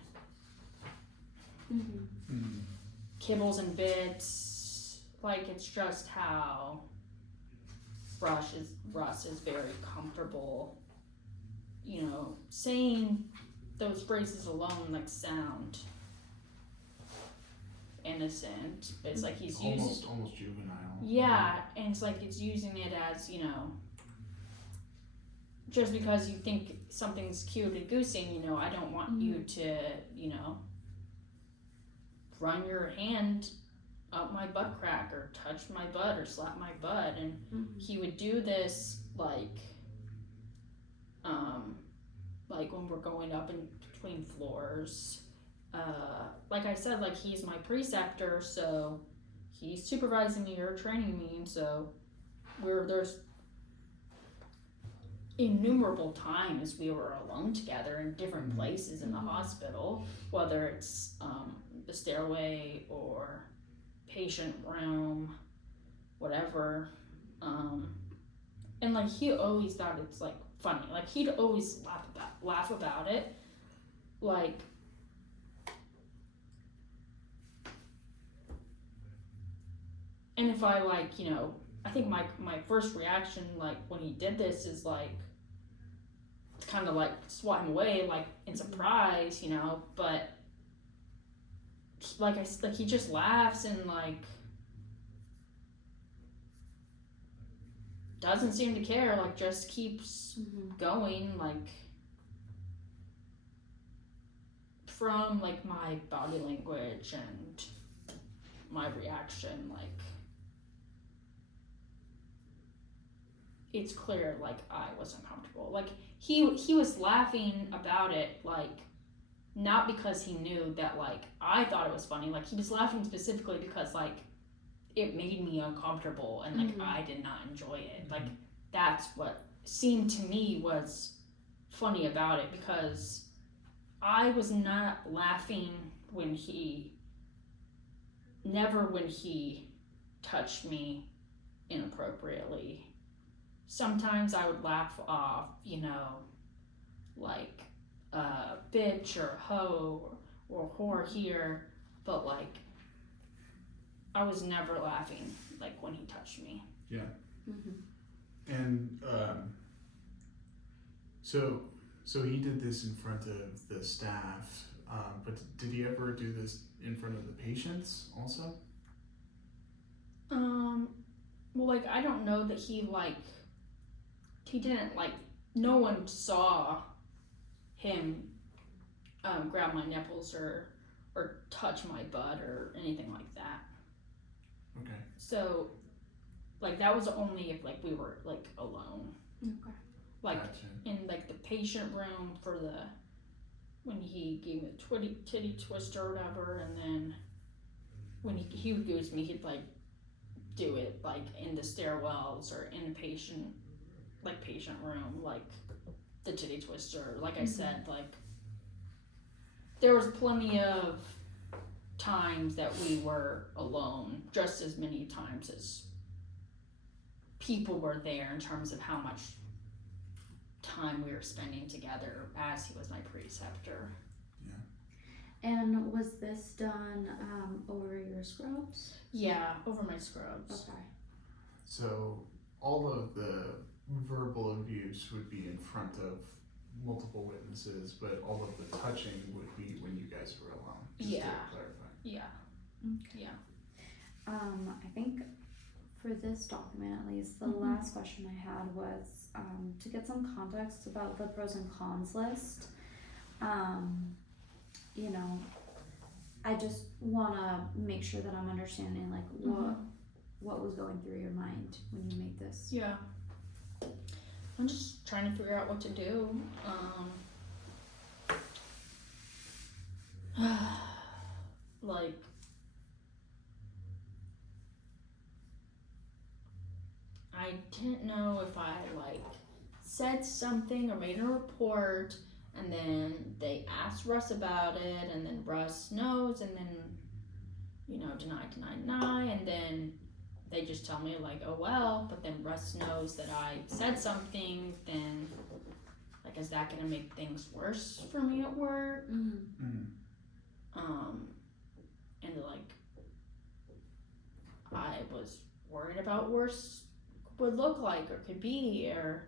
kibbles and bits. Like, it's just how Russ is very comfortable, you know, saying those phrases alone like sound innocent. It's like he's almost juvenile. Yeah, and it's like it's using it as, you know, just because you think something's cute and goosing, you know, I don't want you to, you know, run your hand up my butt crack or touch my butt or slap my butt. And he would do this like when we're going up in between floors. Like I said, like he's my preceptor, so he's supervising me or training me, and so there's innumerable times we were alone together in different places in the hospital, whether it's the stairway or patient room, whatever. And like he always thought it's like funny. Like he'd always laugh about it. Like, and if I like, you know, I think my first reaction like when he did this is like kind of like swat him away like in surprise, you know, but like he just laughs and like doesn't seem to care, like just keeps going. Like from like my body language and my reaction, like it's clear like I was uncomfortable. Like he was laughing about it, like not because he knew that like I thought it was funny. Like he was laughing specifically because like it made me uncomfortable and like I did not enjoy it. Like that's what seemed to me was funny about it, because I was not laughing when he touched me inappropriately. Sometimes I would laugh off, you know, like bitch or hoe or whore here, but like I was never laughing like when he touched me. Mm-hmm. And so he did this in front of the staff, but did he ever do this in front of the patients also? Well, like I don't know that he didn't like, no one saw him grab my nipples or touch my butt or anything like that. Okay. So like that was only if like we were like alone. Okay. Like Gotcha. in like the patient room for when he gave me the titty twister or whatever, and then when he would goose me, he'd like do it like in the stairwells or in the patient room, like the titty twister. Like I said, like there was plenty of times that we were alone, just as many times as people were there in terms of how much time we were spending together as he was my preceptor. And was this done over your scrubs? Yeah, over my scrubs. Okay. So all of the verbal abuse would be in front of multiple witnesses, but all of the touching would be when you guys were alone. Just Yeah. to clarify. Yeah. Okay. Yeah. I think for this document at least, the Mhm. last question I had was to get some context about the pros and cons list. You know, I just wanna make sure that I'm understanding like what was going through your mind when you made this. Yeah. I'm just trying to figure out what to do. Like, I didn't know if I like said something or made a report, and then they asked Russ about it, and then Russ knows, and then deny, and then they just tell me like, oh well, but then Russ knows that I said something, then like is that gonna make things worse for me at work? Mm-hmm. And like I was worried about worse would look like or could be, or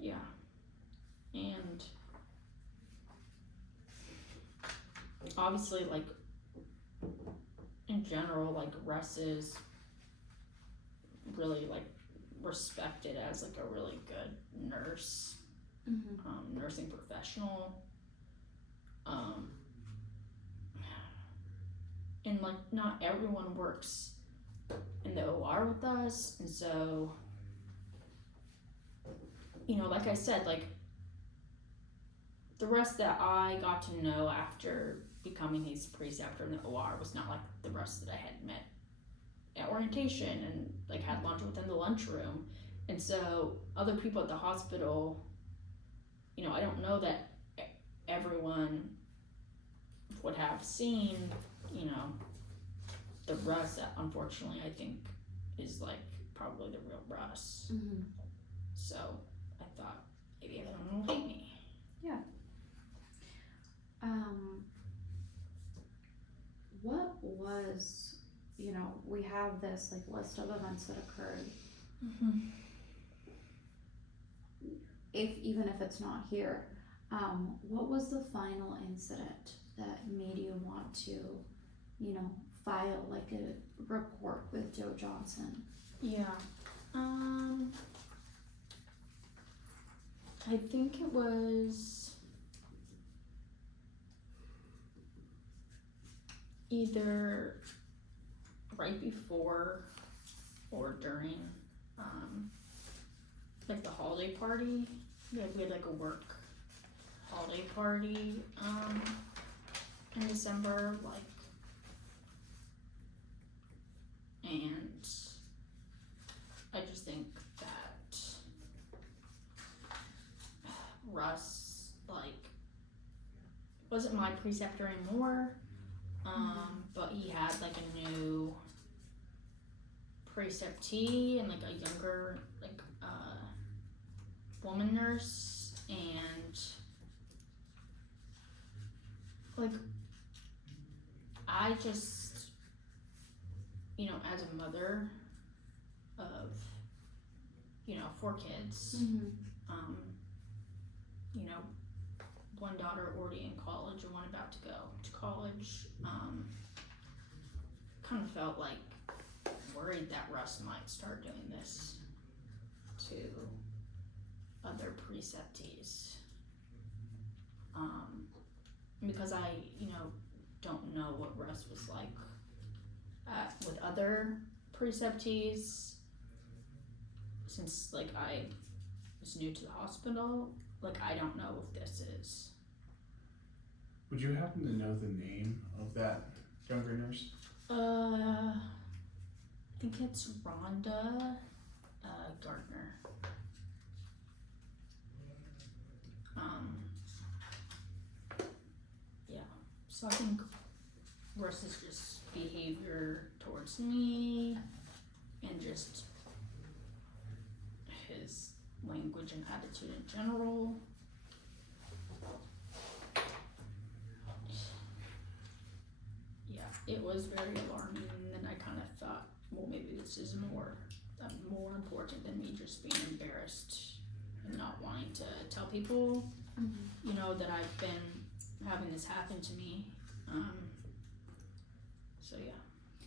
yeah. And obviously like in general, like Russ is really like respected as like a really good nurse, Mm-hmm. nursing professional, and like not everyone works in the OR with us, and so like I said, like the rest that I got to know after becoming his preceptor in the OR was not like the rest that I had met at orientation and like had lunch with in the lunchroom. And so other people at the hospital, I don't know that everyone would have seen, the Russ that unfortunately I think is like probably the real Russ. Mm-hmm. So I thought maybe everyone will hate me. What was, we have this like list of events that occurred. Mm-hmm. Even if it's not here, what was the final incident that made you want to, file like a report with Joe Johnson? Yeah. I think it was either right before or during like the holiday party. We had like a work holiday party in December, like, and I just think that Russ like wasn't my preceptor anymore, but he had like a new preceptee and like a younger woman nurse, and like I just, you know, as a mother of, you know, 4 kids, you know, one daughter already in college and one about to go to college, kind of felt like worried that Russ might start doing this to other preceptees, because I, you know, don't know what Russ was like with other preceptees, since like I was new to the hospital. Like I don't know if this is. Would you happen to know the name of that younger nurse? I think it's Rhonda Gardner. Yeah. So I think Russ's just behavior towards me and just his language and attitude in general. Yeah, it was very alarming, and then I kind of thought, well, maybe this is more important than me just being embarrassed and not wanting to tell people, you know, that I've been having this happen to me. So yeah.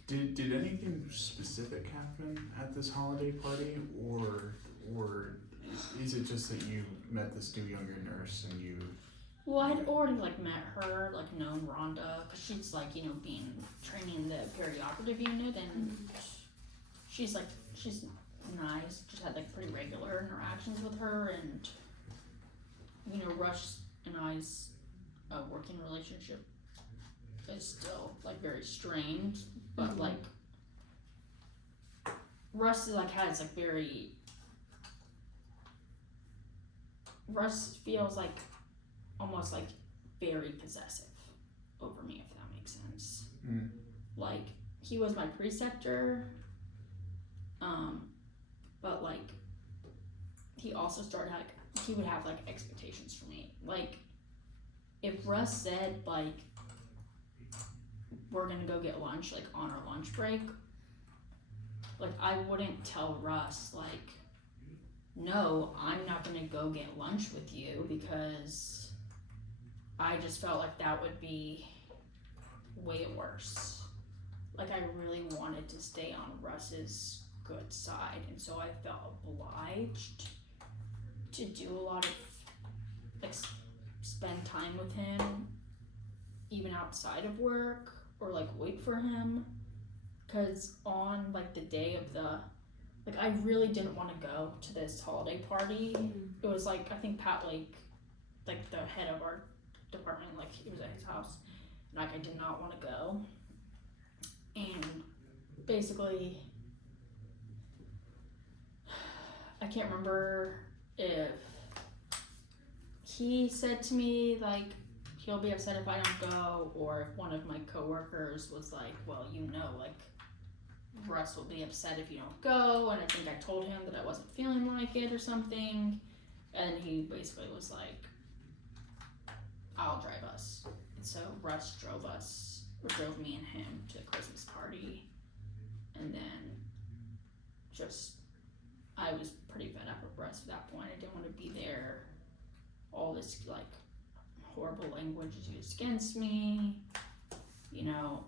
Did anything specific happen at this holiday party, or is it just that you met this new younger nurse and you? Well, I'd already like met her, like known Rhonda, cause she's like, you know, being training in the perioperative unit, and she's nice. Just had like pretty regular interactions with her, and you know, Rush and I's working relationship is still like very strained, but like Russ is, like has like very. Russ feels like almost like very possessive over me, if that makes sense. Like he was my preceptor, but like he also started like he would have like expectations for me. Like if Russ said like we're gonna go get lunch like on our lunch break, like I wouldn't tell Russ like no, I'm not gonna go get lunch with you, because I just felt like that would be way worse. Like I really wanted to stay on Russ's good side, and so I felt obliged to do a lot of like spend time with him even outside of work, or like wait for him, because on like the day of the like I really didn't want to go to this holiday party. It was like I think Pat like the head of our department, like it was at his house, and like I did not want to go, and basically I can't remember if he said to me like he'll be upset if I don't go, or if one of my coworkers was like, well, you know, like Russ will be upset if you don't go, and I think I told him that I wasn't feeling like it or something, and he basically was like, I'll drive us. And so Russ drove me and him to the Christmas party, and then just I was pretty fed up with Russ at that point. I didn't want to be there. All this like horrible language is used against me, you know.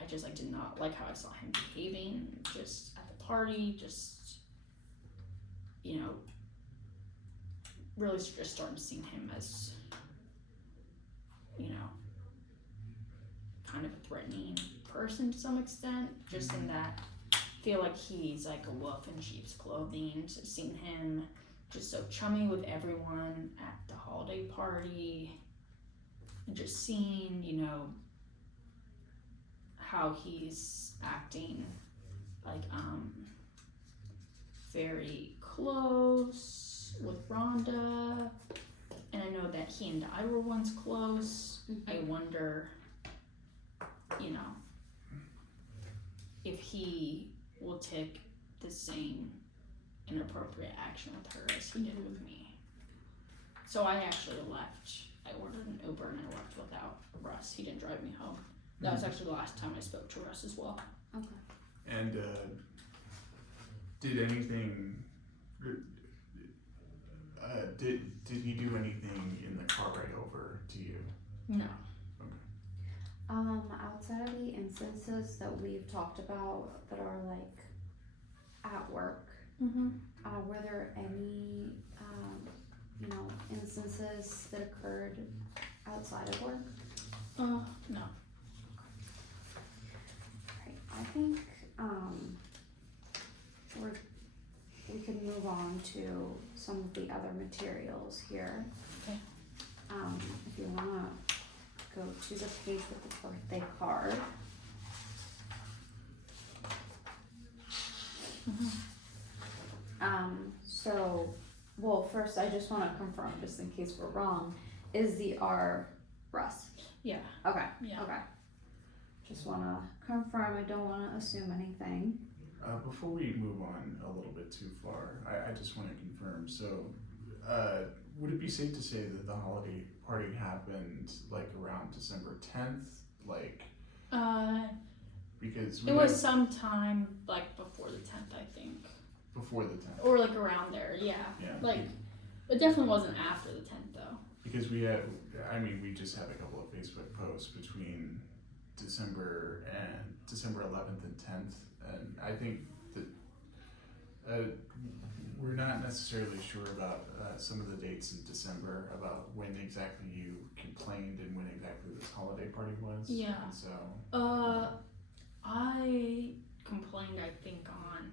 I just like did not like how I saw him behaving just at the party, just, you know, really just starting to see him as, you know, kind of a threatening person to some extent, just in that I feel like he's like a wolf in sheep's clothing. So seeing him just so chummy with everyone at the holiday party, and just seeing, you know, how he's acting like very close with Rhonda, and I know that he and I were once close. I wonder, you know, if he will take the same inappropriate action with her as he did with me. So I actually left. I ordered an Uber and I left without Russ. He didn't drive me home. That was actually the last time I spoke to Russ as well. Okay. And did anything? Did he do anything in the car ride over to you? No. Outside of the instances that we've talked about that are like at work, Mm-hmm. were there any, instances that occurred outside of work? No. Right. I think we could move on to some of the other materials here. Okay. If you wanna go to the page with the birthday card. Mm-hmm. Well, first I just wanna confirm, just in case we're wrong, is the R Russ? Yeah. Okay. Yeah. Okay. Just wanna confirm, I don't wanna assume anything. Before we move on a little bit too far, I just want to confirm. So, would it be safe to say that the holiday party happened like around December 10th? Like, because we It was had- sometime like before the 10th, I think, before the 10th. or like around there. Yeah. Yeah. Like, it definitely wasn't after the 10th though. Because we just had a couple of Facebook posts between December 11th and 10th, and I think that we're not necessarily sure about some of the dates in December about when exactly you complained and when exactly this holiday party was. Yeah. And so I complained, I think, on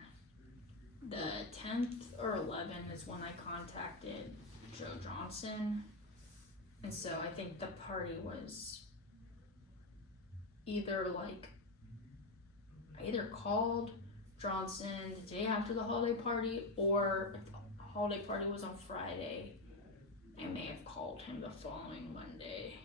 the 10th or 11th is when I contacted Joe Johnson. And so I think the party was either like, I either called Johnson the day after the holiday party, or if the holiday party was on Friday, I may have called him the following Monday.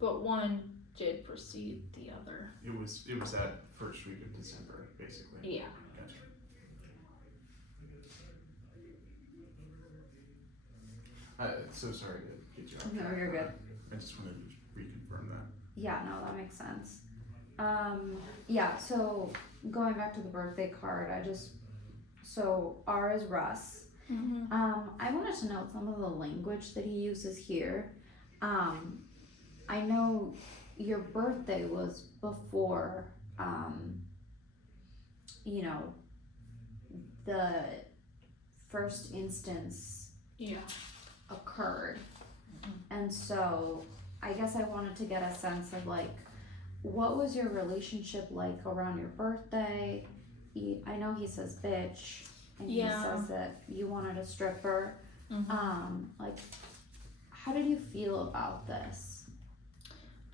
But one did precede the other. it was that first week of December, basically. Yeah. Gotcha. So sorry to get you off No, track. you're good. I just wanted to reconfirm that. Yeah, no, that makes sense. So going back to the birthday card, so R is Russ. Mm-hmm. I wanted to note some of the language that he uses here. I know your birthday was before, the first instance Yeah. occurred. Mhm. And so I guess I wanted to get a sense of like, what was your relationship like around your birthday? I know he says bitch, and Yeah. he says that you wanted a stripper. Mm-hmm. Like, how did you feel about this?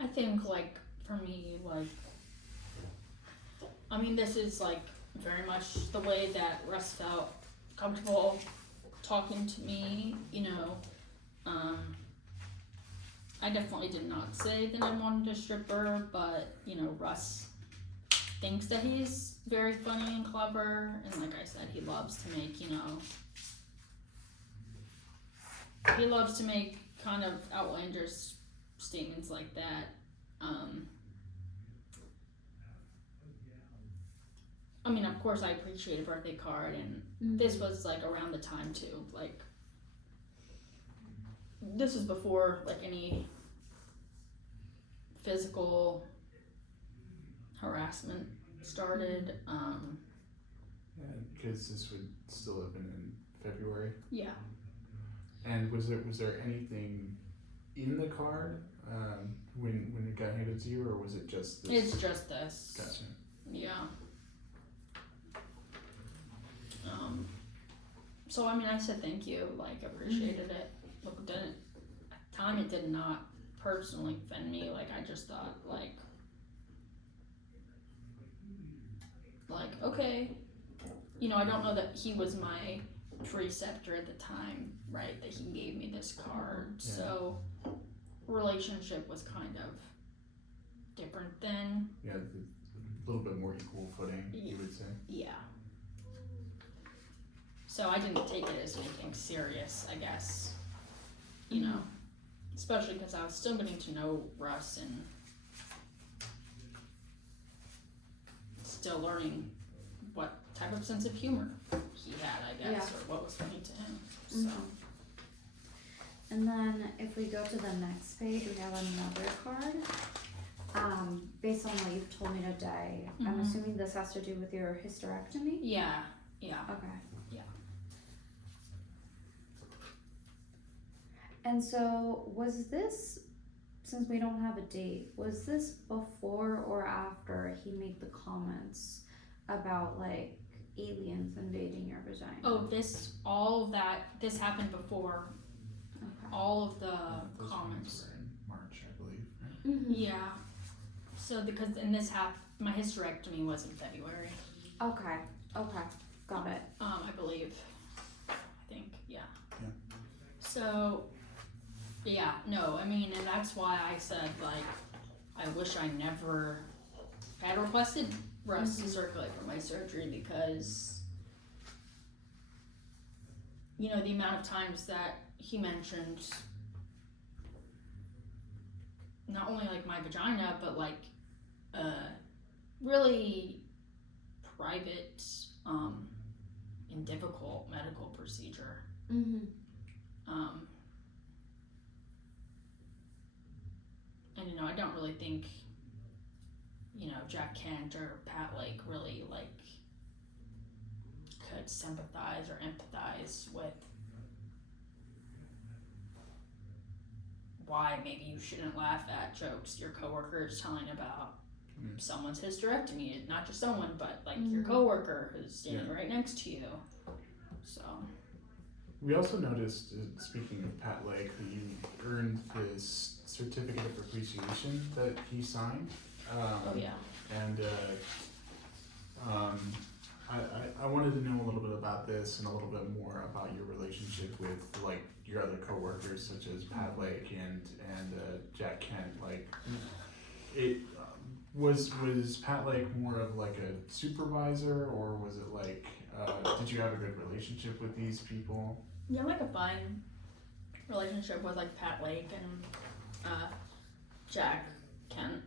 I think, like, for me, like, I mean, this is, like, very much the way that Russ felt comfortable talking to me, I definitely did not say that I wanted a stripper, but, Russ thinks that he's very funny and clever, and like I said, he loves to make, he loves to make kind of outlandish statements like that. I mean, of course, I appreciate a birthday card, and this was like around the time too. Like, this was before like any physical harassment started. Yeah, because this would still have been in February. Yeah. And was there anything in the card when it got handed to you, or was it just this? It's just this. Gotcha. Yeah. So I mean, I said thank you, like appreciated it. Look, at the time it did not personally offend me. Like I just thought, like okay, I don't know that he was my preceptor at the time, right? That he gave me this card, Yeah. so relationship was kind of different then. Yeah, a little bit more equal footing, you would say. Yeah. So I didn't take it as anything serious, I guess. You know, especially because I was still getting to know Russ and still learning what type of sense of humor he had, I guess, or what was funny to him. So. Mhm. And then if we go to the next page, we have another card. Based on what you've told me today, I'm Mhm. assuming this has to do with your hysterectomy? Yeah. Okay. Yeah. And so was this, since we don't have a date, was this before or after he made the comments about like aliens invading your vagina? Oh, this happened before Okay. all of the Those comments. were in March, I believe. Right? Mm-hmm. Yeah. So because my hysterectomy was in February. Okay. Got it. I believe. I think, yeah. Yeah. So, yeah, no, I mean, and that's why I said, like, I wish I never had requested Russ to circulate for my surgery because, you know, the amount of times that he mentioned not only, like, my vagina, but, like, really private, and difficult medical procedure. Mm-hmm. And you know, I don't really think, you know, Jack Kent or Pat Lake really like could sympathize or empathize with why maybe you shouldn't laugh at jokes your coworker is telling about someone's hysterectomy, not just someone, but like your coworker who's standing right next to you. So. We also noticed, speaking of Pat Lake, that you earned this certificate of appreciation that he signed. Oh yeah. And I wanted to know a little bit about this and a little bit more about your relationship with like your other coworkers, such as Pat Lake and Jack Kent. Like, it was Pat Lake more of like a supervisor, or was it like did you have a good relationship with these people? Yeah, like a fun relationship with like Pat Lake and Jack Kent.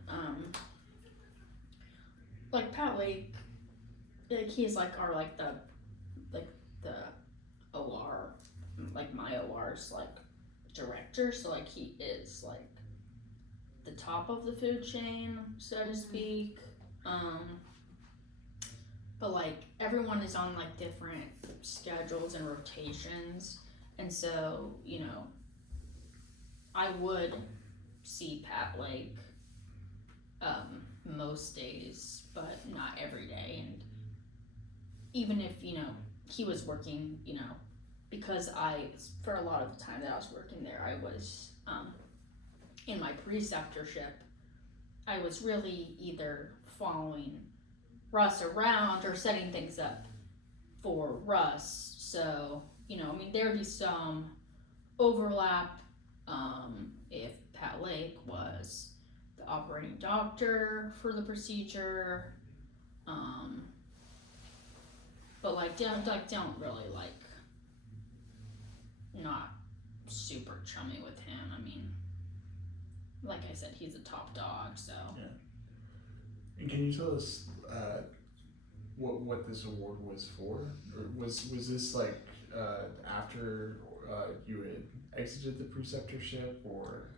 Like Pat Lake, like he's like our like the OR, like my OR's like director. So like he is like the top of the food chain, so to speak. But like everyone is on like different schedules and rotations, and so you know I would see Pat Lake most days, but not every day. And even if you know he was working, you know, because for a lot of the time that I was working there, I was in my preceptorship. I was really either following Russ around or setting things up for Russ. So, you know, I mean, there'd be some overlap if Pat Lake was the operating doctor for the procedure. But like don't really like not super chummy with him. I mean, like I said, he's a top dog, so. Yeah. And can you tell us what this award was for? Or was this like after you had exited the preceptorship, or?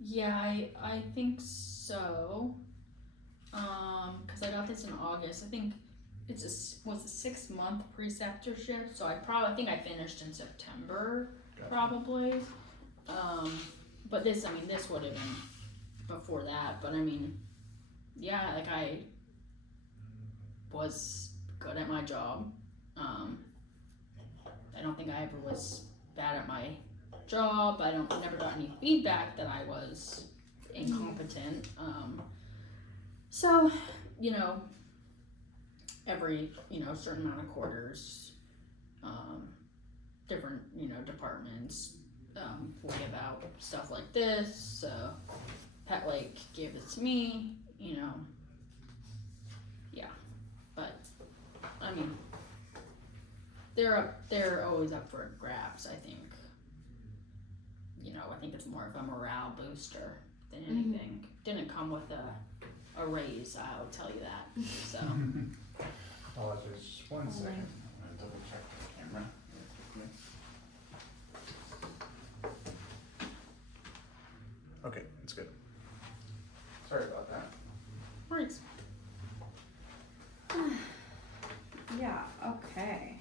Yeah, I think so. Because I got this in August. I think was a 6-month preceptorship, so I think I finished in September, Gotcha. probably. But this would have been before that. But I mean, yeah, like I was good at my job. I don't think I ever was bad at my job. I never got any feedback that I was incompetent. So, you know, every, you know, certain amount of quarters, different, you know, departments will give out stuff like this. So Pat Lake gave it to me, you know. Yeah. But, I mean, they're always up for grabs. I think. I think it's more of a morale booster than anything. Didn't come with a raise. I'll tell you that. So. Apologize, just one second. I'm gonna double check the camera really quickly. Okay, it's good. Sorry about that. Right. Yeah, okay.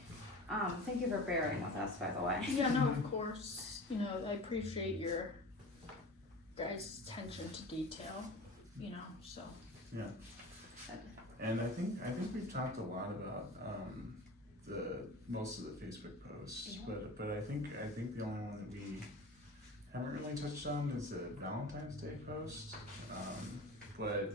Thank you for bearing with us, by the way. Yeah, no, of course. I appreciate your guys' attention to detail. So. Yeah. And I think we've talked a lot about most of the Facebook posts, Yeah. but I think the only one that we haven't really touched on is the Valentine's Day post. But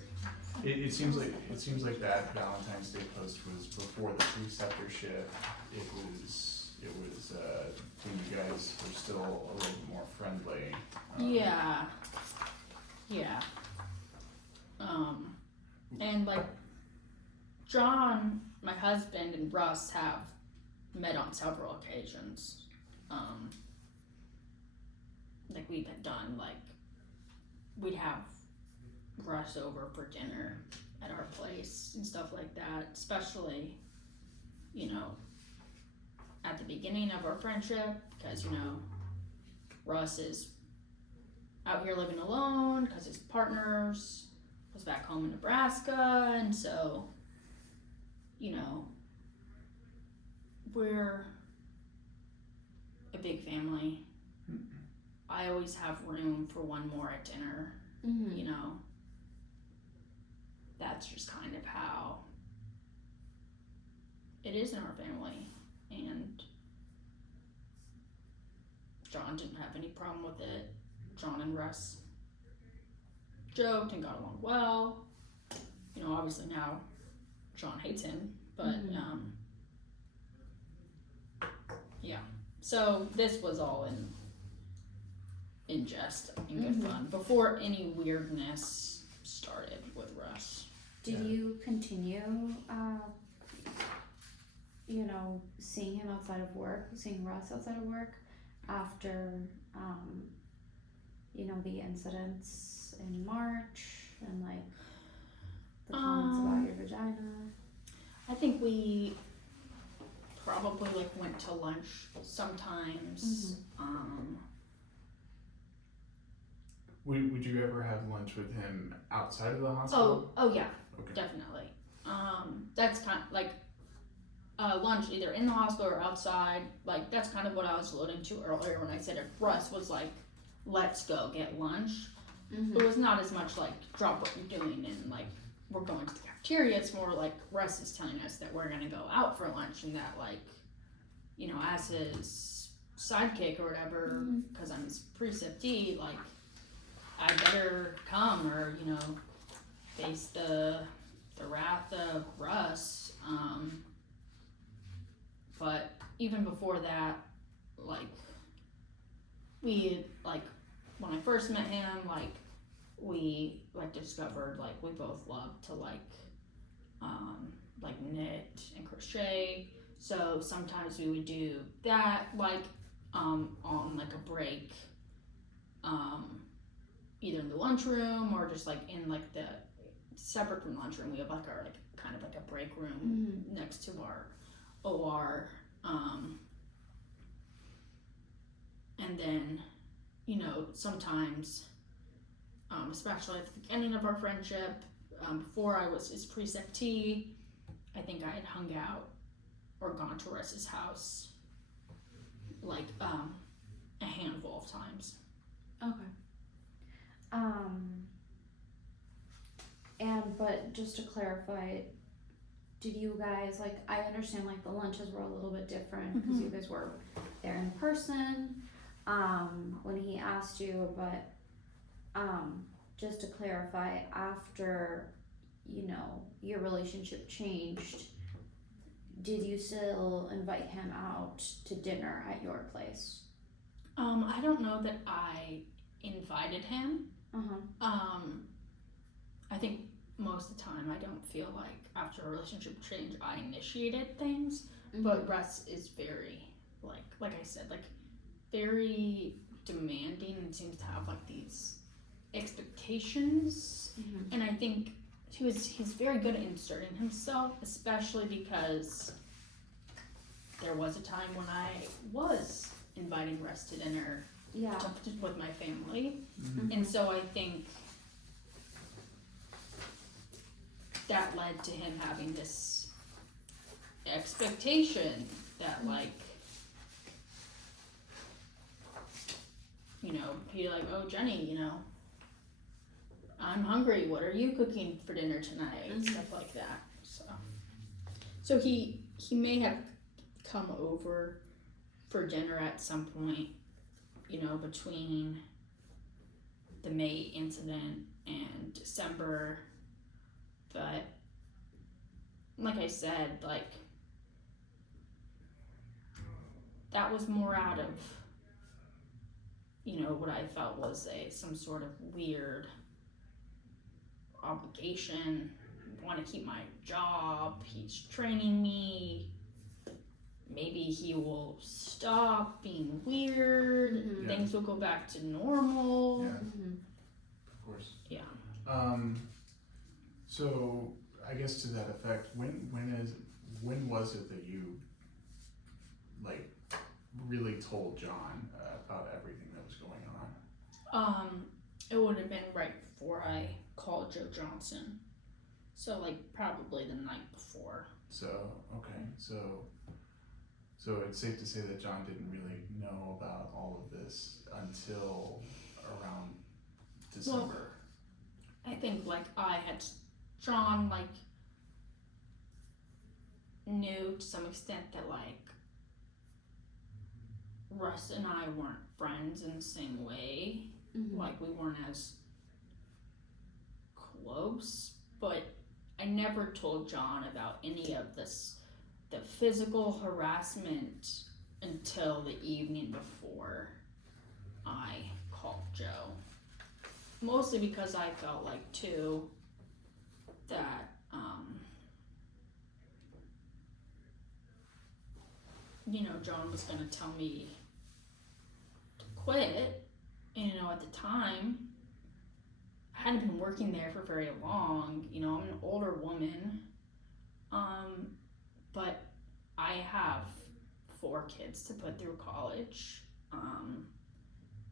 it seems like that Valentine's Day post was before the preceptorship. It was when you guys were still a little bit more friendly. Yeah. And like John, my husband, and Russ have met on several occasions. Like we've done we'd have Russ over for dinner at our place and stuff like that, especially, at the beginning of our friendship, because, Russ is out here living alone because his partners was back home in Nebraska, and so, we're a big family. I always have room for one more at dinner, That's just kind of how it is in our family, and John didn't have any problem with it. John and Russ joked and got along well. Obviously now John hates him, but yeah. So this was all in jest and good fun before any weirdness started with Russ. Did you continue, seeing him outside of work, seeing Russ outside of work after, the incidents in March and the comments about your vagina? I think we probably went to lunch sometimes. Would you ever have lunch with him outside of the hospital? Oh yeah, Okay. definitely. That's kind of lunch either in the hospital or outside. That's kind of what I was alluding to earlier when I said if Russ was let's go get lunch. It was not as much drop what you're doing and we're going to the cafeteria. It's more Russ is telling us that we're gonna go out for lunch, and that as his sidekick or whatever, because I'm his preceptee, I better come or face the wrath of Russ. But even before that, we when I first met him, we discovered we both love to knit and crochet. So sometimes we would do that on a break, either in the lunchroom or just in the separate from lunchroom. We have our kind of a break room next to our OR, and then sometimes, especially at the beginning of our friendship, before I was his preceptee, I think I had hung out or gone to Russ's house a handful of times. Okay. But just to clarify, did you guys I understand the lunches were a little bit different because you guys were there in person when he asked you, but just to clarify, after your relationship changed, did you still invite him out to dinner at your place? I don't know that I invited him. I think most of the time I don't feel after a relationship change I initiated things. But Russ is very, like I said, like very demanding and seems to have like these expectations. Mhm. And I think he's very good at inserting himself, especially because there was a time when I was inviting Russ to dinner Yeah. with my family. Mhm. And so I think that led to him having this expectation that like, you know, he'd like, oh Jenny, you know, I'm hungry, what are you cooking for dinner tonight? Mhm. Stuff like that. So he may have come over for dinner at some point, you know, between the May incident and December, but like I said, like that was more out of, you know, what I felt was some sort of weird obligation, want to keep my job, he's training me, maybe he will stop being weird, Mhm. Yeah. things will go back to normal. Yeah. Mhm. Of course. Yeah. So I guess to that effect, when was it that you like really told John about everything that was going on? It would have been right before I called Joe Johnson, so like probably the night before. So okay, so it's safe to say that John didn't really know about all of this until around December. I think like John like knew to some extent that like Russ and I weren't friends in the same way. Mhm. Like we weren't as close, but I never told John about any of the physical harassment until the evening before I called Joe. Mostly because I felt like too that you know, John was gonna tell me to quit. And, you know, at the time I hadn't been working there for very long. You know, I'm an older woman. But I have 4 kids to put through college.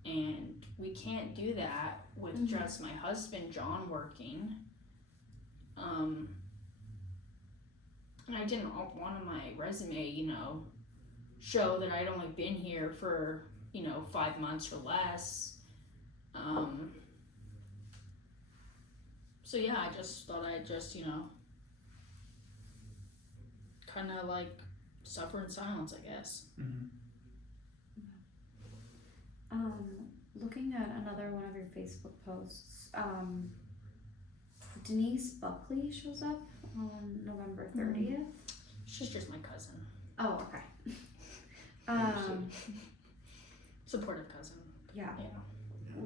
And we can't do that with Mhm. just my husband John working. And I didn't want my resume, you know, show that I'd only been here for, you know, 5 months or less. So yeah, I just thought I'd just, you know, kind of like suffer in silence, I guess. Mm-hmm. Looking at another one of your Facebook posts, Denise Buckley shows up on November 30th. She's just my cousin. Oh, okay. Supportive cousin. Yeah. Yeah.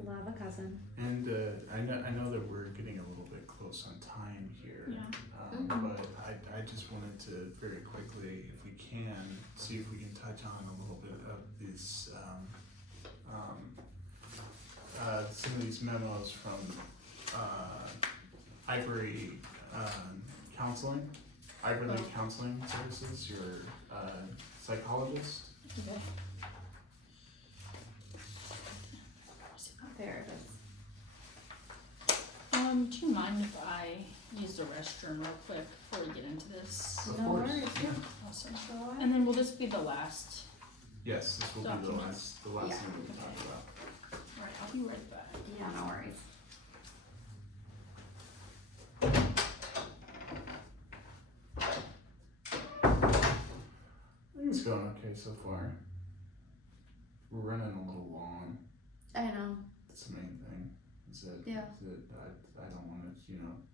Love a cousin. And I know that we're getting a little bit close on time here. Yeah. But I just wanted to very quickly, if we can, see if we can touch on a little bit of this, some of these memos from Ivory Counseling, Ivory Lake Counseling Services, your psychologist. Okay. There it is. Do you mind if I use the restroom real quick before we get into this? Of No course. worries, yeah. Awesome. Go ahead. And then will this be the last? Yes, this will be the Documents. last Yeah. thing we can talk about. Alright, I'll be right back. Yeah, no worries. I think it's going okay so far. We're running a little long. I know. That's the main thing. Is that, Yeah. I don't want to,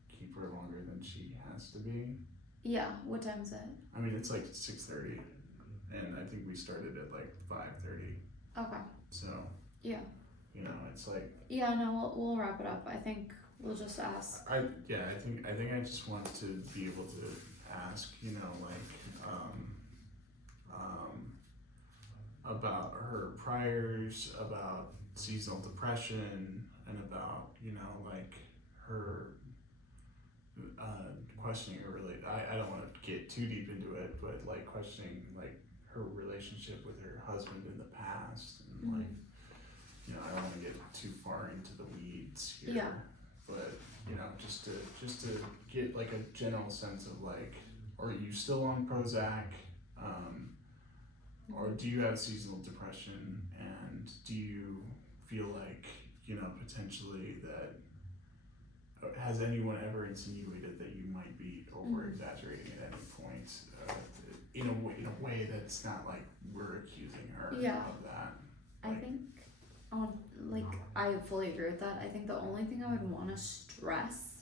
keep her longer than she has to be. Yeah, what time is it? I mean, it's like 6:30, and I think we started at like 5:30. Okay. So. Yeah. It's like. Yeah, no, we'll wrap it up. I think we'll just ask. I think I just want to be able to ask, about her priors, about seasonal depression, and about, you know, like her questioning her I don't want to get too deep into it, but like questioning like her relationship with her husband in the past, and like, you know, I don't want to get too far into the weeds here. Yeah. But, you know, just to get like a general sense of like, are you still on Prozac? Or do you have seasonal depression, and do you feel like, you know, potentially that has anyone ever insinuated that you might be over exaggerating at any point, in a way that's not like we're accusing her Yeah. of that? I think, I fully agree with that. I think the only thing I would want to stress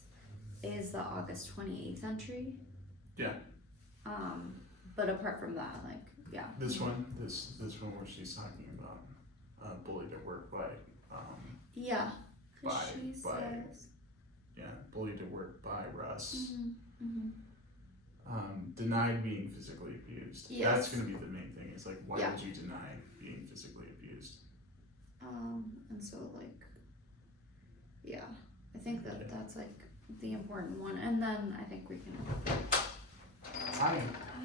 is the August 28th entry. Yeah. But apart from that, like, yeah. This one where she's talking about bullied at work by Yeah. 'Cause By- she by- says. bullied at work by Russ. Mm-hmm. Denied being physically abused. Yes. That's gonna be the main thing. Is like, why Yeah. would you deny being physically abused? And so like, yeah, I think that's like the important one, and then I think we can. Hi.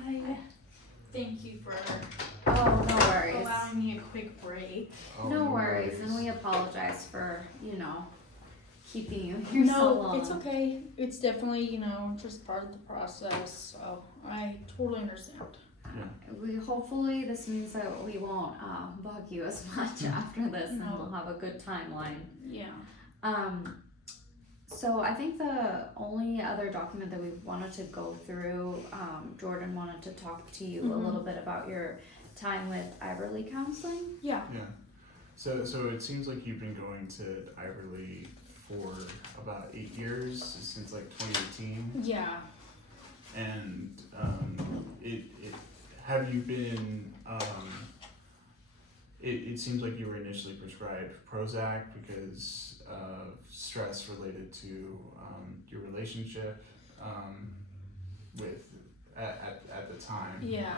I thank you for Oh, no worries. allowing me a quick break. Oh, No worries, and we apologize for, you know, keeping you here so long. No, it's okay. It's definitely, you know, just part of the process. So I totally understand. We hopefully this means that we won't bug you as much after this, and No. we'll have a good timeline. Yeah. So I think the only other document that we wanted to go through, Jordan wanted to talk to you a Mhm. little bit about your time with Iverly Counseling. Yeah. Yeah. So it seems like you've been going to Iverly for about 8 years, since like 2018. Yeah. And it have you been it seems like you were initially prescribed Prozac because of stress related to your relationship with at the time. Yeah.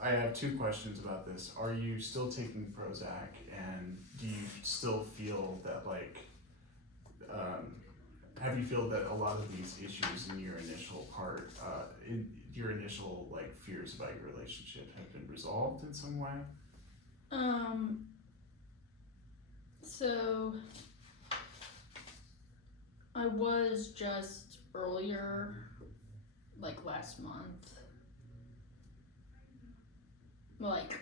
I have two questions about this. Are you still taking Prozac, and do you still feel that like have you feel that a lot of these issues in your initial part, in your initial like fears about your relationship have been resolved in some way? So I was just earlier, like last month, like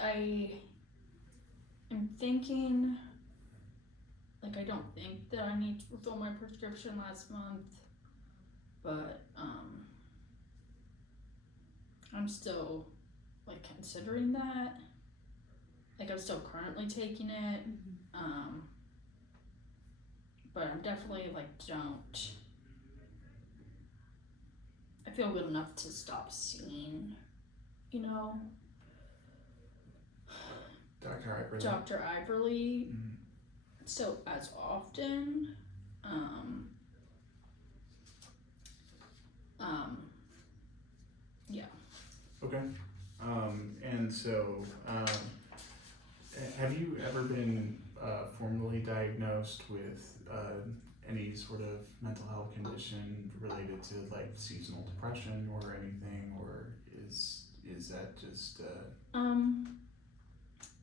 I am thinking, like, I don't think that I need to refill my prescription last month, but I'm still like considering that. Like, I'm still currently taking it, but I'm definitely like I feel good enough to stop seeing, you know, Dr. Iverly? Dr. Iverly Mhm. so as often. Yeah. Okay. And so, have you ever been formally diagnosed with any sort of mental health condition related to like seasonal depression or anything, or is that just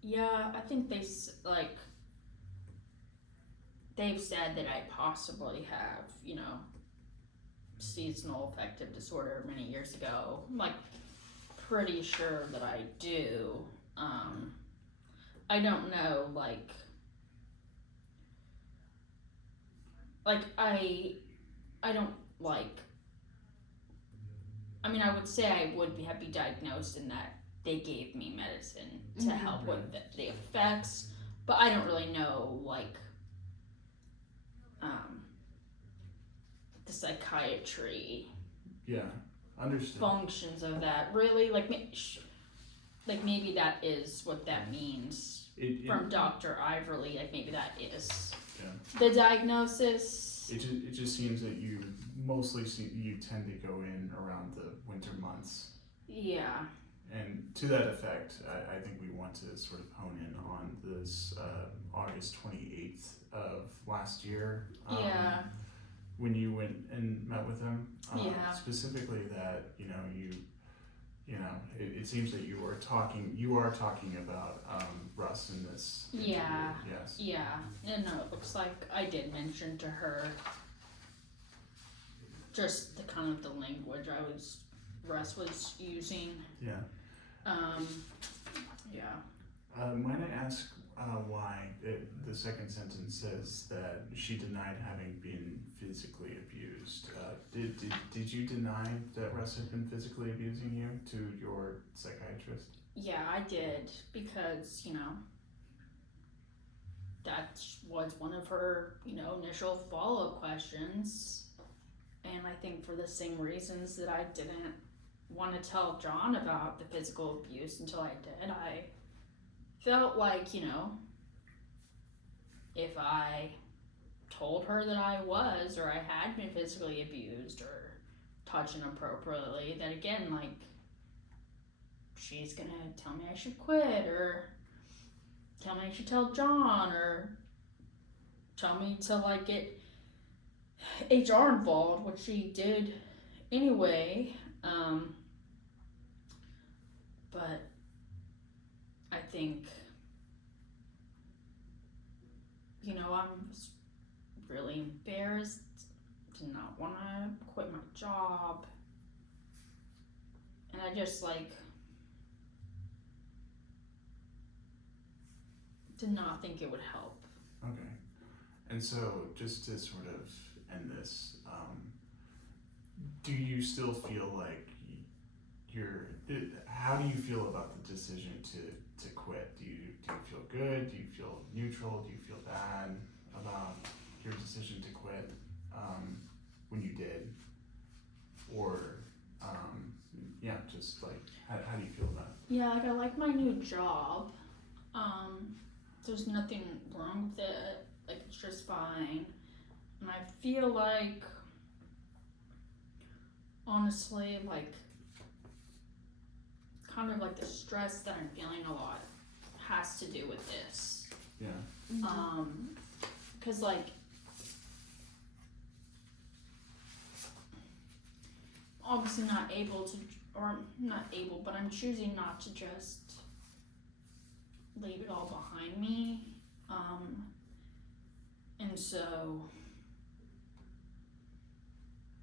Yeah, I think they've said that I possibly have, you know, seasonal affective disorder many years ago. I'm like pretty sure that I do. I don't know, like I don't like, I mean, I would say I would be diagnosed in that they gave me medicine to help with the effects, but I don't really know like the psychiatry understood? functions of that. Really, like maybe that is what that means It from Dr. Iverly. Like maybe that is the diagnosis. It just seems that you you tend to go in around the winter months. Yeah. And to that effect, I think we want to sort of hone in on this August 28th of last year. Yeah. When you went and met with him. Yeah. Specifically that, it seems that you are talking about Russ in this interview. Yeah. Yes. Yeah. And it looks like I did mention to her just the kind of the language Russ was using. Yeah. Yeah. Might I ask why the second sentence says that she denied having been physically abused? Did you deny that Russ had been physically abusing you to your psychiatrist? Yeah, I did because, that was one of her, initial follow-up questions. And I think for the same reasons that I didn't want to tell John about the physical abuse until I did, I felt like, if I told her that I was or I had been physically abused or touched inappropriately, that again, like, she's gonna tell me I should quit or tell me I should tell John or tell me to, like, get HR involved, which she did anyway. But I think, I'm really embarrassed, did not want to quit my job, and I just, did not think it would help. Okay. And so, just to sort of end this, do you still feel like how do you feel about the decision to quit? Do you feel good? Do you feel neutral? Do you feel bad about your decision to quit when you did? Or, just like, how do you feel about it? Yeah, I like my new job. There's nothing wrong with it. It's just fine. And I feel like, honestly, kind of the stress that I'm feeling a lot has to do with this. Yeah. Because obviously not able to, or not able, but I'm choosing not to just leave it all behind me. And so,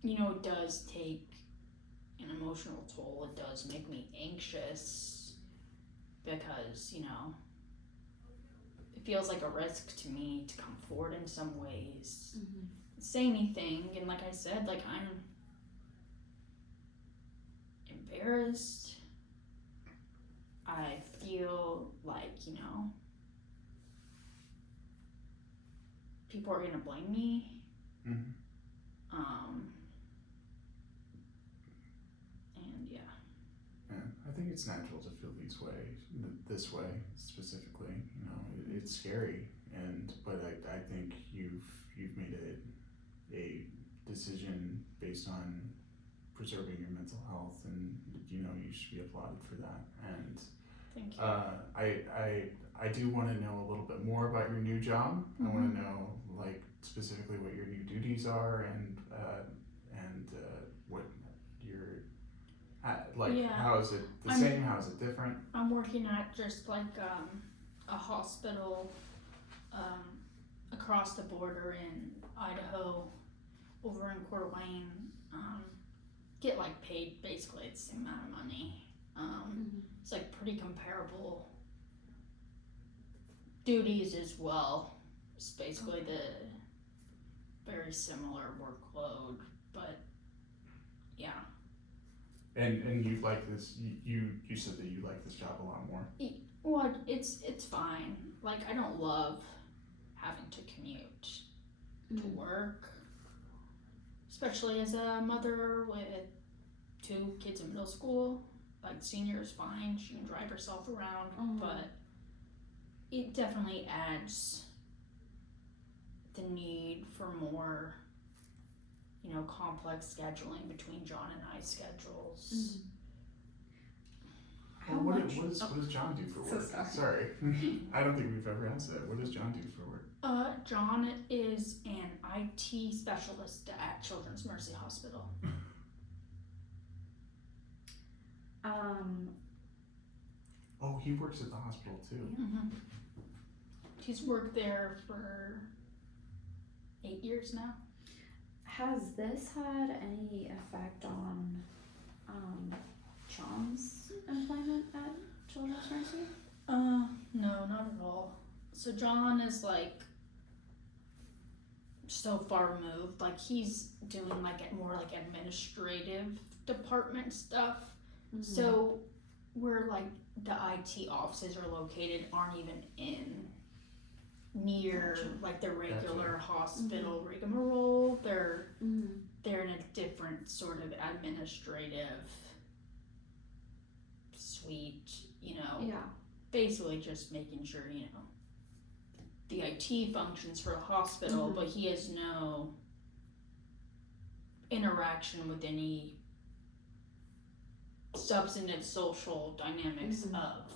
it does take an emotional toll. It does make me anxious because, it feels like a risk to me to come forward in some ways, say anything. And like I said, I'm embarrassed. I feel like, people are gonna blame me. Mm-hmm. And yeah. Yeah, I think it's natural to feel this way specifically. It's scary, but I think you've made a decision based on preserving your mental health, and you should be applauded for that. And Thank you. I do want to know a little bit more about your new job. I want to know specifically what your new duties are and what your how is it the same? How is it different? I'm working at just a hospital across the border in Idaho, over in Coeur d'Alene. Get paid basically the same amount of money. It's pretty comparable duties as well. It's basically the very similar workload, but yeah. And you like this? You said that you like this job a lot more. Well, it's fine. I don't love having to commute to work, especially as a mother with 2 kids in middle school. Senior is fine; she can drive herself around, but it definitely adds the need for more, complex scheduling between John and I's schedules. How Well, much? what does John do for So work? sorry. I don't think we've ever asked that. What does John do for work? John is an IT specialist at Children's Mercy Hospital. Oh, he works at the hospital too. Mm-hmm. He's worked there for 8 years now. Has this had any effect on John's employment at Children's Mercy? No, not at all. So John is so far removed. He's doing more administrative department stuff. Mm-hmm. So where the IT offices are located aren't even near the regular hospital rigmarole. They're in a different sort of administrative suite, Yeah. basically just making sure, the IT functions for the hospital, but he has no interaction with any substantive social dynamics of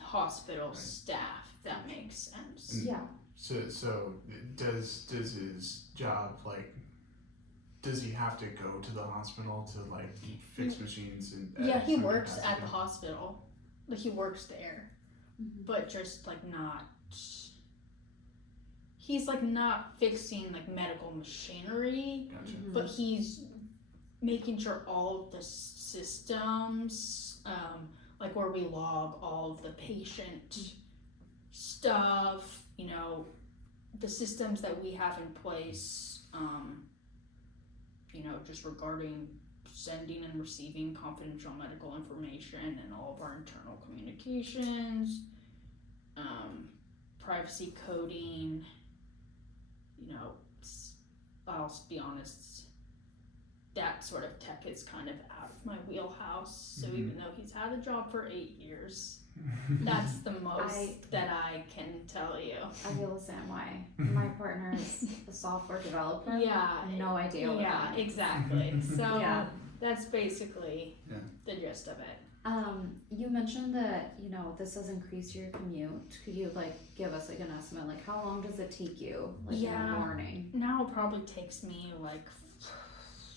hospital staff. If that makes sense. Yeah. So does his job does he have to go to the hospital to fix machines and Yeah, he some works at capacity? the hospital. He works there, but just not. He's not fixing medical machinery, Gotcha. but he's making sure all of the systems, where we log all of the patient stuff, the systems that we have in place, just regarding sending and receiving confidential medical information and all of our internal communications, privacy coding, I'll be honest, that sort of tech is kind of out of my wheelhouse. So even though he's had a job for 8 years, that's the most that I can tell you. I feel the same way. My partner is a software developer. Yeah. No idea what that means. Exactly. So Yeah. that's basically Yeah. the gist of it. You mentioned that, this does increase your commute. Could you give us an estimate? How long does it take you in the morning? Now it probably takes me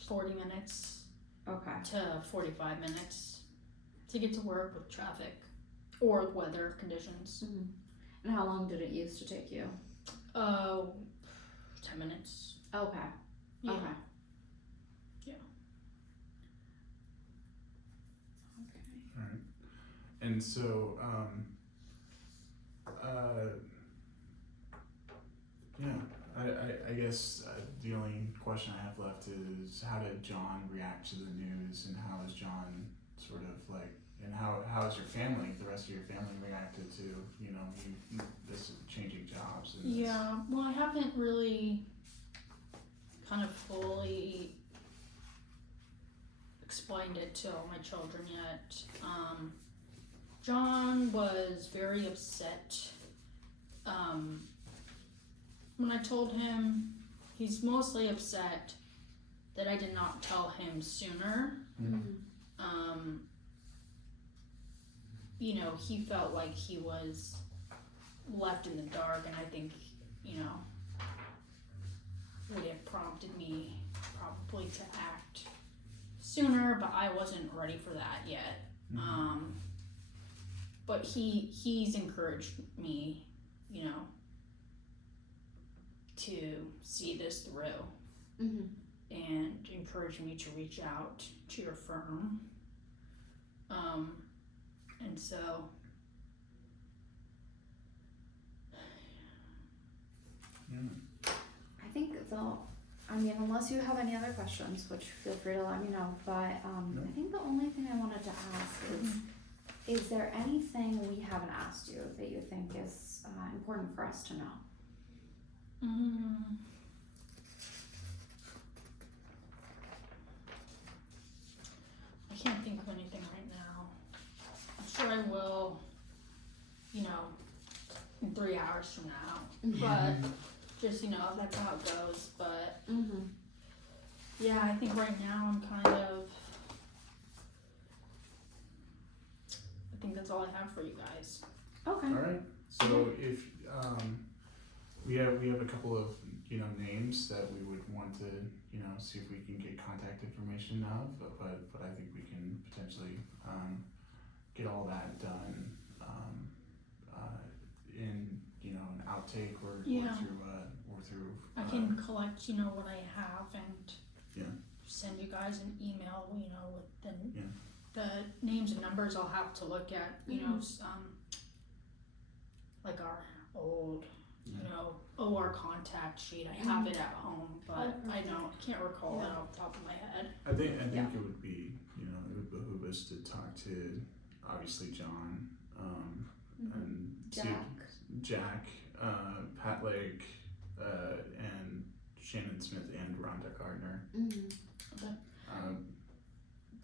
40 minutes Okay. to 45 minutes to get to work with traffic or weather conditions. And how long did it used to take you? 10 minutes. Okay. Yeah. Okay. Yeah. Okay. And so, I guess the only question I have left is how did John react to the news, and how is John sort of and how is your family, the rest of your family reacted to, you this changing jobs? And Yeah, well, I haven't really kind of fully explained it to all my children yet. John was very upset. When I told him, he's mostly upset that I did not tell him sooner. He felt like he was left in the dark, and I think, would have prompted me probably to act sooner, but I wasn't ready for that yet. But he's encouraged me, to see this through and encouraged me to reach out to your firm. And so I think unless you have any other questions, which feel free to let me know, but I think the only thing I wanted to ask is there anything we haven't asked you that you think is important for us to know? I can't think of anything right now. I'm sure I will, in 3 hours from now. But just, that's how it goes, but Mm-hmm. yeah, I think right now I'm kind of, I think that's all I have for you guys. Okay. Alright, so if, we have a couple of, names that we would want to, see if we can get contact information of, but I think we can potentially, get all that done, in, an outtake or Yeah. through. I can collect, what I have and Yeah. send you guys an email, with Yeah. the names and numbers I'll have to look at, like our old, OR contact sheet. I have it at home, but I can't recall it off the top of my head. I think Yeah. it would be, it would behoove us to talk to, obviously John, and Jack, Pat Lake, and Shannon Smith and Rhonda Gardner. Mm-hmm. Um,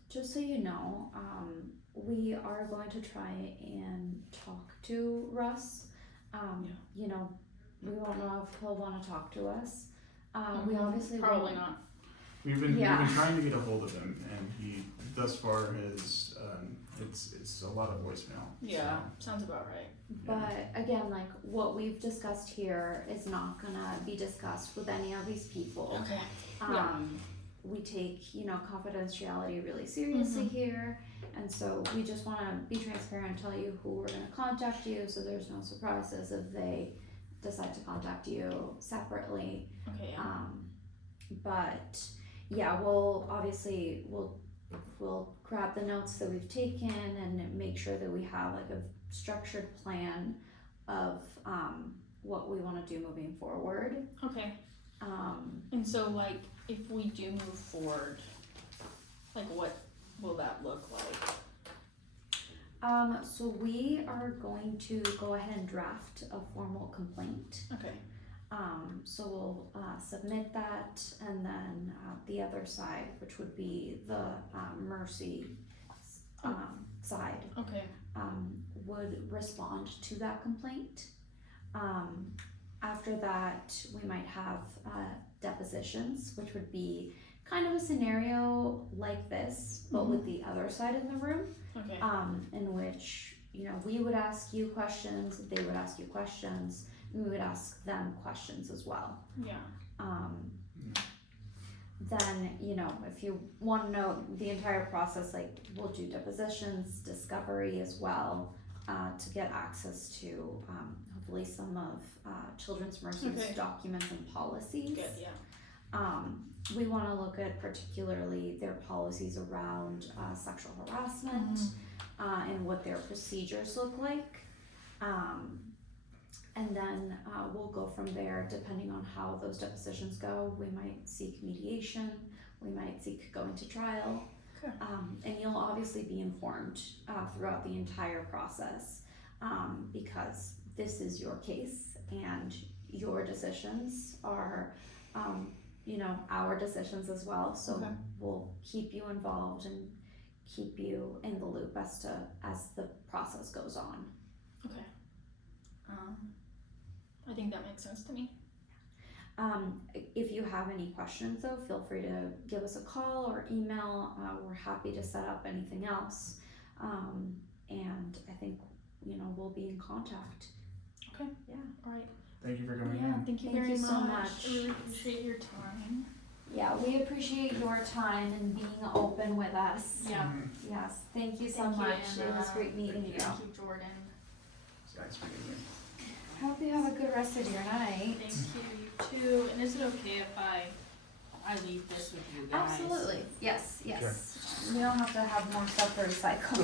Just so you know, we are going to try and talk to Russ. We won't know if he'll want to talk to us. We obviously Probably won't. not. we've been Yeah. trying to get a hold of him, and he thus far has it's a lot of voicemail. Yeah, sounds about right. But again, like what we've discussed here is not gonna be discussed with any of these people. Okay. We take, confidentiality really seriously here, and so we just wanna be transparent, tell you who we're gonna contact you, so there's no surprises if they decide to contact you separately. Okay. Yeah. But yeah, we'll grab the notes that we've taken and make sure that we have like a structured plan of what we want to do moving forward. Okay. And so, like, if we do move forward, like, what will that look like? So we are going to go ahead and draft a formal complaint. Okay. So we'll submit that, and then the other side, which would be the Mercy side, Okay. would respond to that complaint. After that, we might have depositions, which would be kind of a scenario like this, but with the other side in the room, Okay. in which, we would ask you questions, they would ask you questions, and we would ask them questions as well. Yeah. Then, if you want to know the entire process, like we'll do depositions, discovery as well, to get access to hopefully some of Children's Mercy's Okay. documents and policies. Good. Yeah. We want to look at particularly their policies around sexual harassment and what their procedures look like. And then we'll go from there depending on how those depositions go. We might seek mediation, we might seek going to trial. Okay. And you'll obviously be informed throughout the entire process because this is your case and your decisions are, our decisions as well. So Okay. we'll keep you involved and keep you in the loop as the process goes on. Okay. I think that makes sense to me. If you have any questions though, feel free to give us a call or email. We're happy to set up anything else. And I think, we'll be in contact. Okay. Yeah. All right. Thank you for coming Yeah. in. Thank you Thank very you so much. much. I really appreciate your time. Yeah, we appreciate your time and being open with us. Yeah. Yes, thank you so Thank you, much. It was Anna. great meeting you. Thank you, Jordan. It's nice meeting you. Hope you have a good rest of your night. Thank you. You too. And is it okay if I leave this with you guys? Absolutely. Yes, yes. We don't have to have more stuff to recycle.